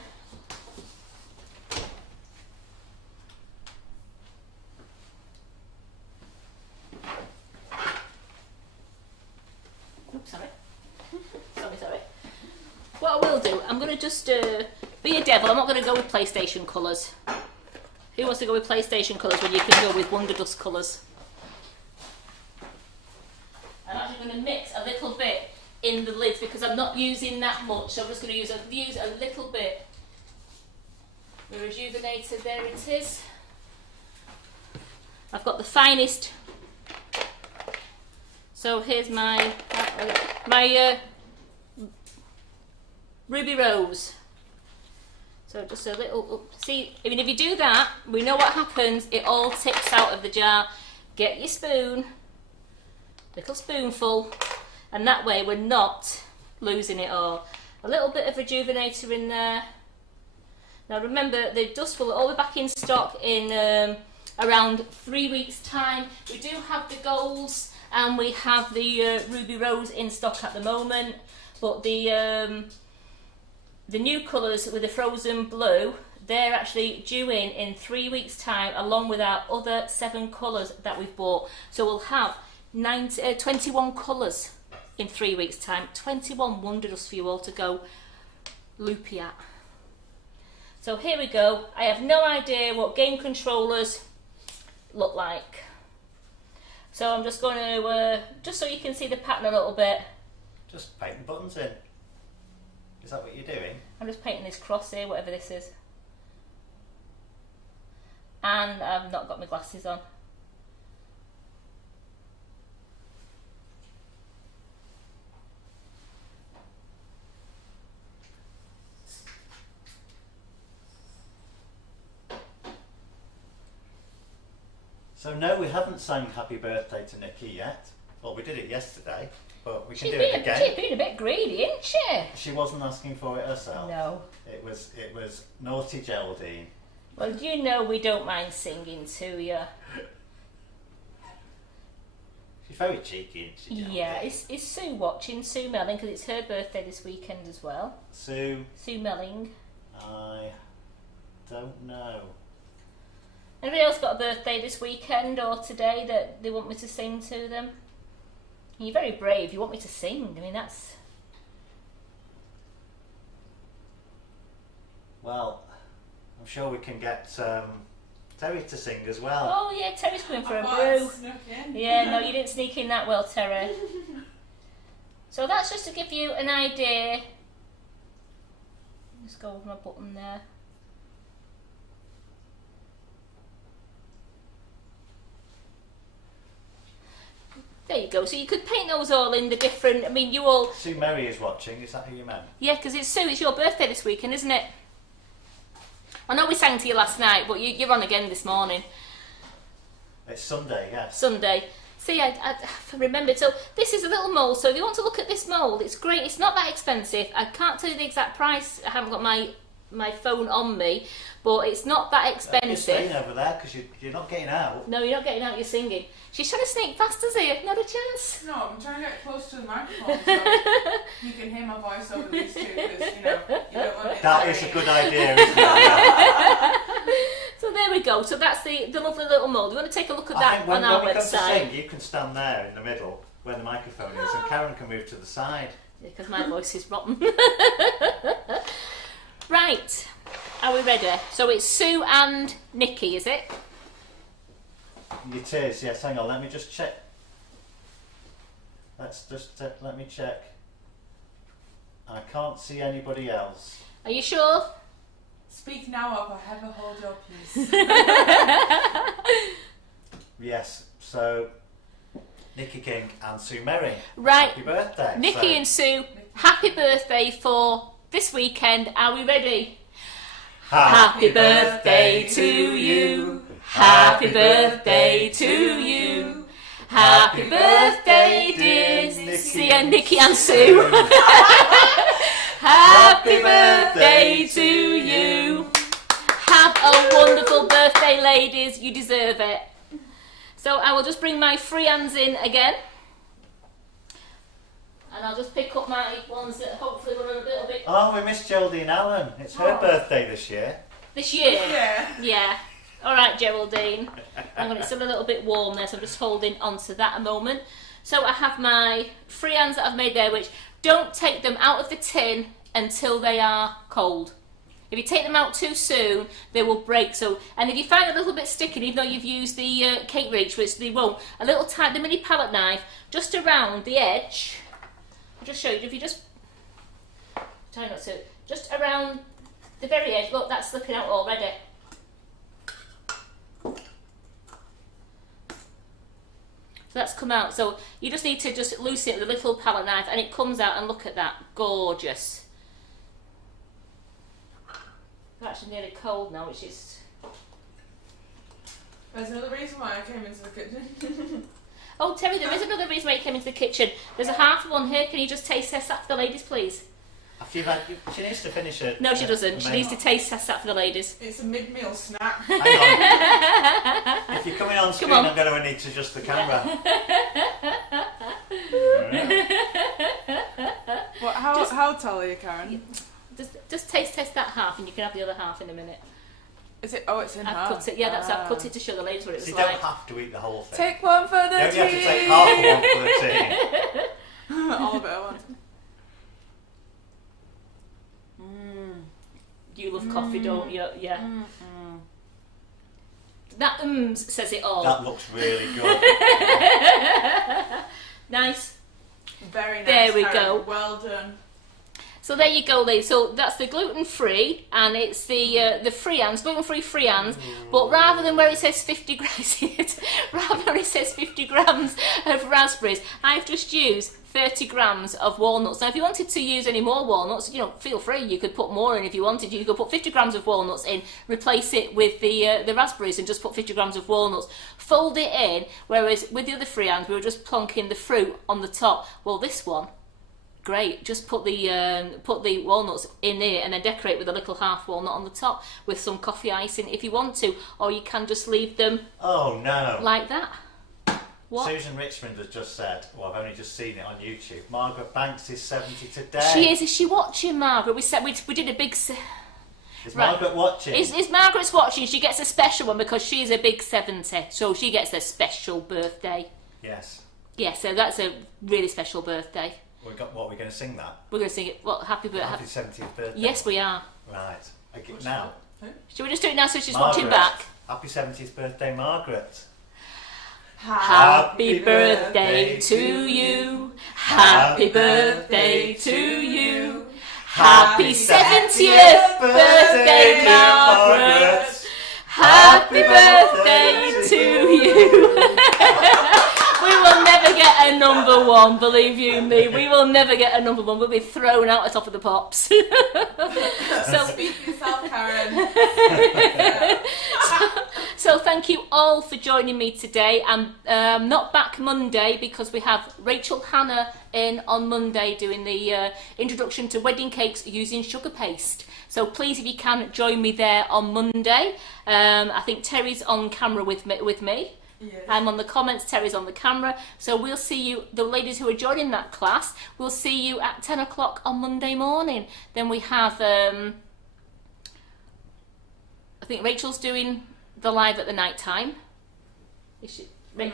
Oops, sorry. Sorry. What I will do, I'm going to just be a devil. I'm not going to go with PlayStation colours. Who wants to go with PlayStation colours when you can go with Wonder Dust colours? I'm actually going to mix a little bit in the lids because I'm not using that much, so I'm just going to use a little bit. The Rejuvenator, there it is. I've got the finest. So here's my Ruby Rose. So just a little, see, I mean, if you do that, we know what happens. It all tips out of the jar. Get your spoon, little spoonful, and that way we're not losing it all. A little bit of Rejuvenator in there. Now remember, the dust will all be back in stock in around 3 weeks' time. We do have the golds and we have the Ruby Rose in stock at the moment, but the new colours with the frozen blue, they're actually due in 3 weeks' time, along with our other 7 colours that we've bought. So we'll have 21 colours in 3 weeks' time. 21 Wonder Dust for you all to go loopy at. So here we go. I have no idea what game controllers look like. So I'm just going to, just so you can see the pattern a little bit. Just painting buttons in. Is that what you're doing? I'm just painting this cross here, whatever this is. And I've not got my glasses on. So no, we haven't sang Happy Birthday to Nikki yet. Well, we did it yesterday, but we can She's do it again. She's been a bit greedy, isn't she? She wasn't asking for it herself. No. It was naughty Geraldine. Well, you know we don't mind singing to you. She's very cheeky, isn't she, Geraldine? Yeah, is Sue watching? Sue Melling, because it's her birthday this weekend as well. Sue Melling. I don't know. Anybody else got a birthday this weekend or today that they want me to sing to them? You're very brave. You want me to sing. I mean, that's... Well, I'm sure we can get Terry to sing as well. Oh, yeah, Terry's coming for a brew. Yeah, no, you didn't sneak in that well, Terry. So that's just to give you an idea. Let's go with my button there. There you go. So you could paint those all in the different... I mean, you all... Sue Mary is watching. Is that who you meant? Yeah, because it's Sue. It's your birthday this weekend, isn't it? I know we sang to you last night, but you're on again this morning. It's Sunday, yes. Sunday. See, I remembered. So this is a little mould. So if you want to look at this mould, it's great. It's not that expensive. I can't tell you the exact price. I haven't got my phone on me, but it's not that expensive. You're staying over there because you're not getting out. No, you're not getting out. You're singing. She's trying to sneak past us here. Not a chance. No, I'm trying to get close to the microphone so you can hear my voice over these two because, you know, you don't want it. That is a good idea, isn't it? So there we go. So that's the lovely little mould. You want to take a look at that when, on our when we come website. to sing, you can stand there in the middle where the microphone is, and Karen can move to the side. Because my voice is rotten. Right, are we ready? So it's Sue and Nikki, is it? It is, yes. Hang on, let me just check. Let me check. I can't see anybody else. Are you sure? Speak now or forever hold your peace. Yes, so Nikki King and Sue Merry. Right. Happy birthday. Nikki and Sue, happy birthday for this weekend. Are we ready? Happy birthday to you. Happy birthday to you. Happy birthday, dear Nikki and Sue. Happy birthday to you. Have a wonderful birthday, ladies. You deserve it. So I will just bring my Friands in again. And I'll just pick up my ones that hopefully were a little bit... Oh, we missed Geraldine Allen. It's her birthday this year. This year? Yeah. Yeah. All right, Geraldine. It's still a little bit warm there, so I'm just holding on to that a moment. So I have my Friands that I've made there, which don't take them out of the tin until they are cold. If you take them out too soon, they will break. So, and if you find it a little bit sticky, even though you've used the cake reach, which they won't, a little the mini palette knife just around the edge. I'll just show you. If you just try not to, just around the very edge. Look, that's slipping out already. So that's come out. So you just need to just loosen it with a little palette knife, and it comes out. And look at that, gorgeous. It's actually nearly cold now, which is... There's another reason why I came into the kitchen. Oh, Terry, there is another reason why you came into the kitchen. There's a half one here. Can you just taste test that for the ladies, please? After you've had, she needs to finish it. No, she doesn't. She needs to taste test that for the ladies. It's a mid-meal snack. Hang on. If you're coming on screen, I'm going to need to adjust the camera. What? How tall are you, Karen? Just taste test that half, and you can have the other half in a minute. Is it? Oh, it's in half. I've cut it. Yeah, I've cut it to show the ladies what it was So you like. don't have to eat the whole thing. Take one for the You team. only have to take half of one for the team. All of it at once. You love coffee, don't you? Yeah. That says it all. That looks really good. Nice. Very nice. There we Karen. go. Well done. So there you go, ladies. So that's the gluten-free, and it's the Friands, gluten-free Friands. But rather than where it says 50 grams, rather than it says 50 grams of raspberries, I've just used 30 grams of walnuts. Now, if you wanted to use any more walnuts, feel free. You could put more in if you wanted. You could put 50 grams of walnuts in, replace it with the raspberries, and just put 50 grams of walnuts. Fold it in. Whereas with the other Friands, we were just plonking the fruit on the top. Well, this one. Great, just put the walnuts in there and then decorate with a little half walnut on the top with some coffee icing if you want to, or you can just leave them like that. What? Susan Richmond has just said, well, I've only just seen it on YouTube, Margaret Banks is 70 today. She is she watching, Margaret? We said we did a big... Is Margaret watching? Is Margaret's watching? She gets a special one because she's a big 70, so she gets a special birthday. Yes. Yeah, so that's a really special birthday. We're going to sing that? We're going to sing it. What? Happy birthday. Happy 70th birthday. Yes, we are. Right. Now. Should we just do it now so she's Margaret, watching back? Happy 70th birthday, Margaret. Happy birthday to you. Happy birthday to you. Happy 70th birthday, Margaret. Happy birthday to you. We will never get a number one, believe you me. We will never get a number one. We'll be thrown out the top of the pops. So, Speak for yourself, Karen. so thank you all for joining me today. I'm not back Monday because we have Rachel Hannah in on Monday doing the introduction to wedding cakes using sugar paste. So please, if you can, join me there on Monday. I think Terry's on camera with me. Yes. I'm on the comments, Terry's on the camera. So we'll see you, the ladies who are joining that class, we'll see you at 10 o'clock on Monday morning. Then we have, I think Rachel's doing the live at the night time. Is she?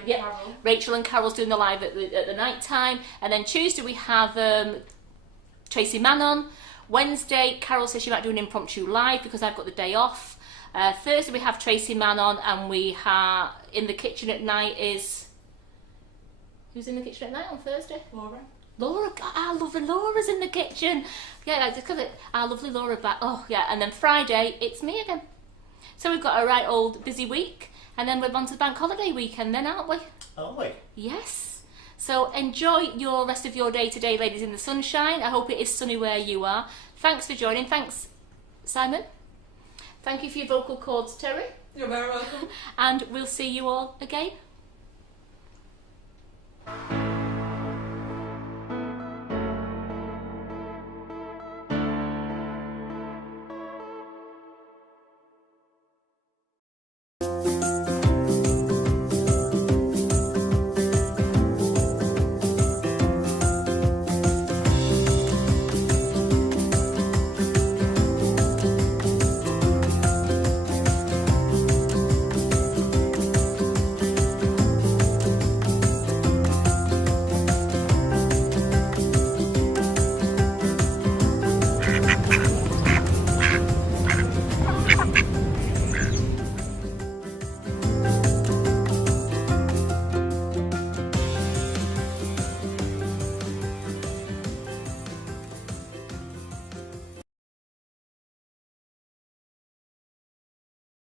Yeah. Carol. Rachel and Carol's doing the live at the night time. And then Tuesday we have Tracy Mann on. Wednesday, Carol says she might do an impromptu live because I've got the day off. Thursday we have Tracy Mann on, and we have in the kitchen at night is... Who's in the kitchen at night on Thursday? Laura. Laura, our lovely Laura's in the kitchen. Yeah, because our lovely Laura back. Oh yeah, and then Friday it's me again. So we've got a right old busy week, and then we're on to the bank holiday weekend then, aren't we? Aren't we? Yes. So enjoy your rest of your day today, ladies, in the sunshine. I hope it is sunny where you are. Thanks for joining. Thanks, Simon. Thank you for your vocal cords, Terry. You're very welcome. And we'll see you all again.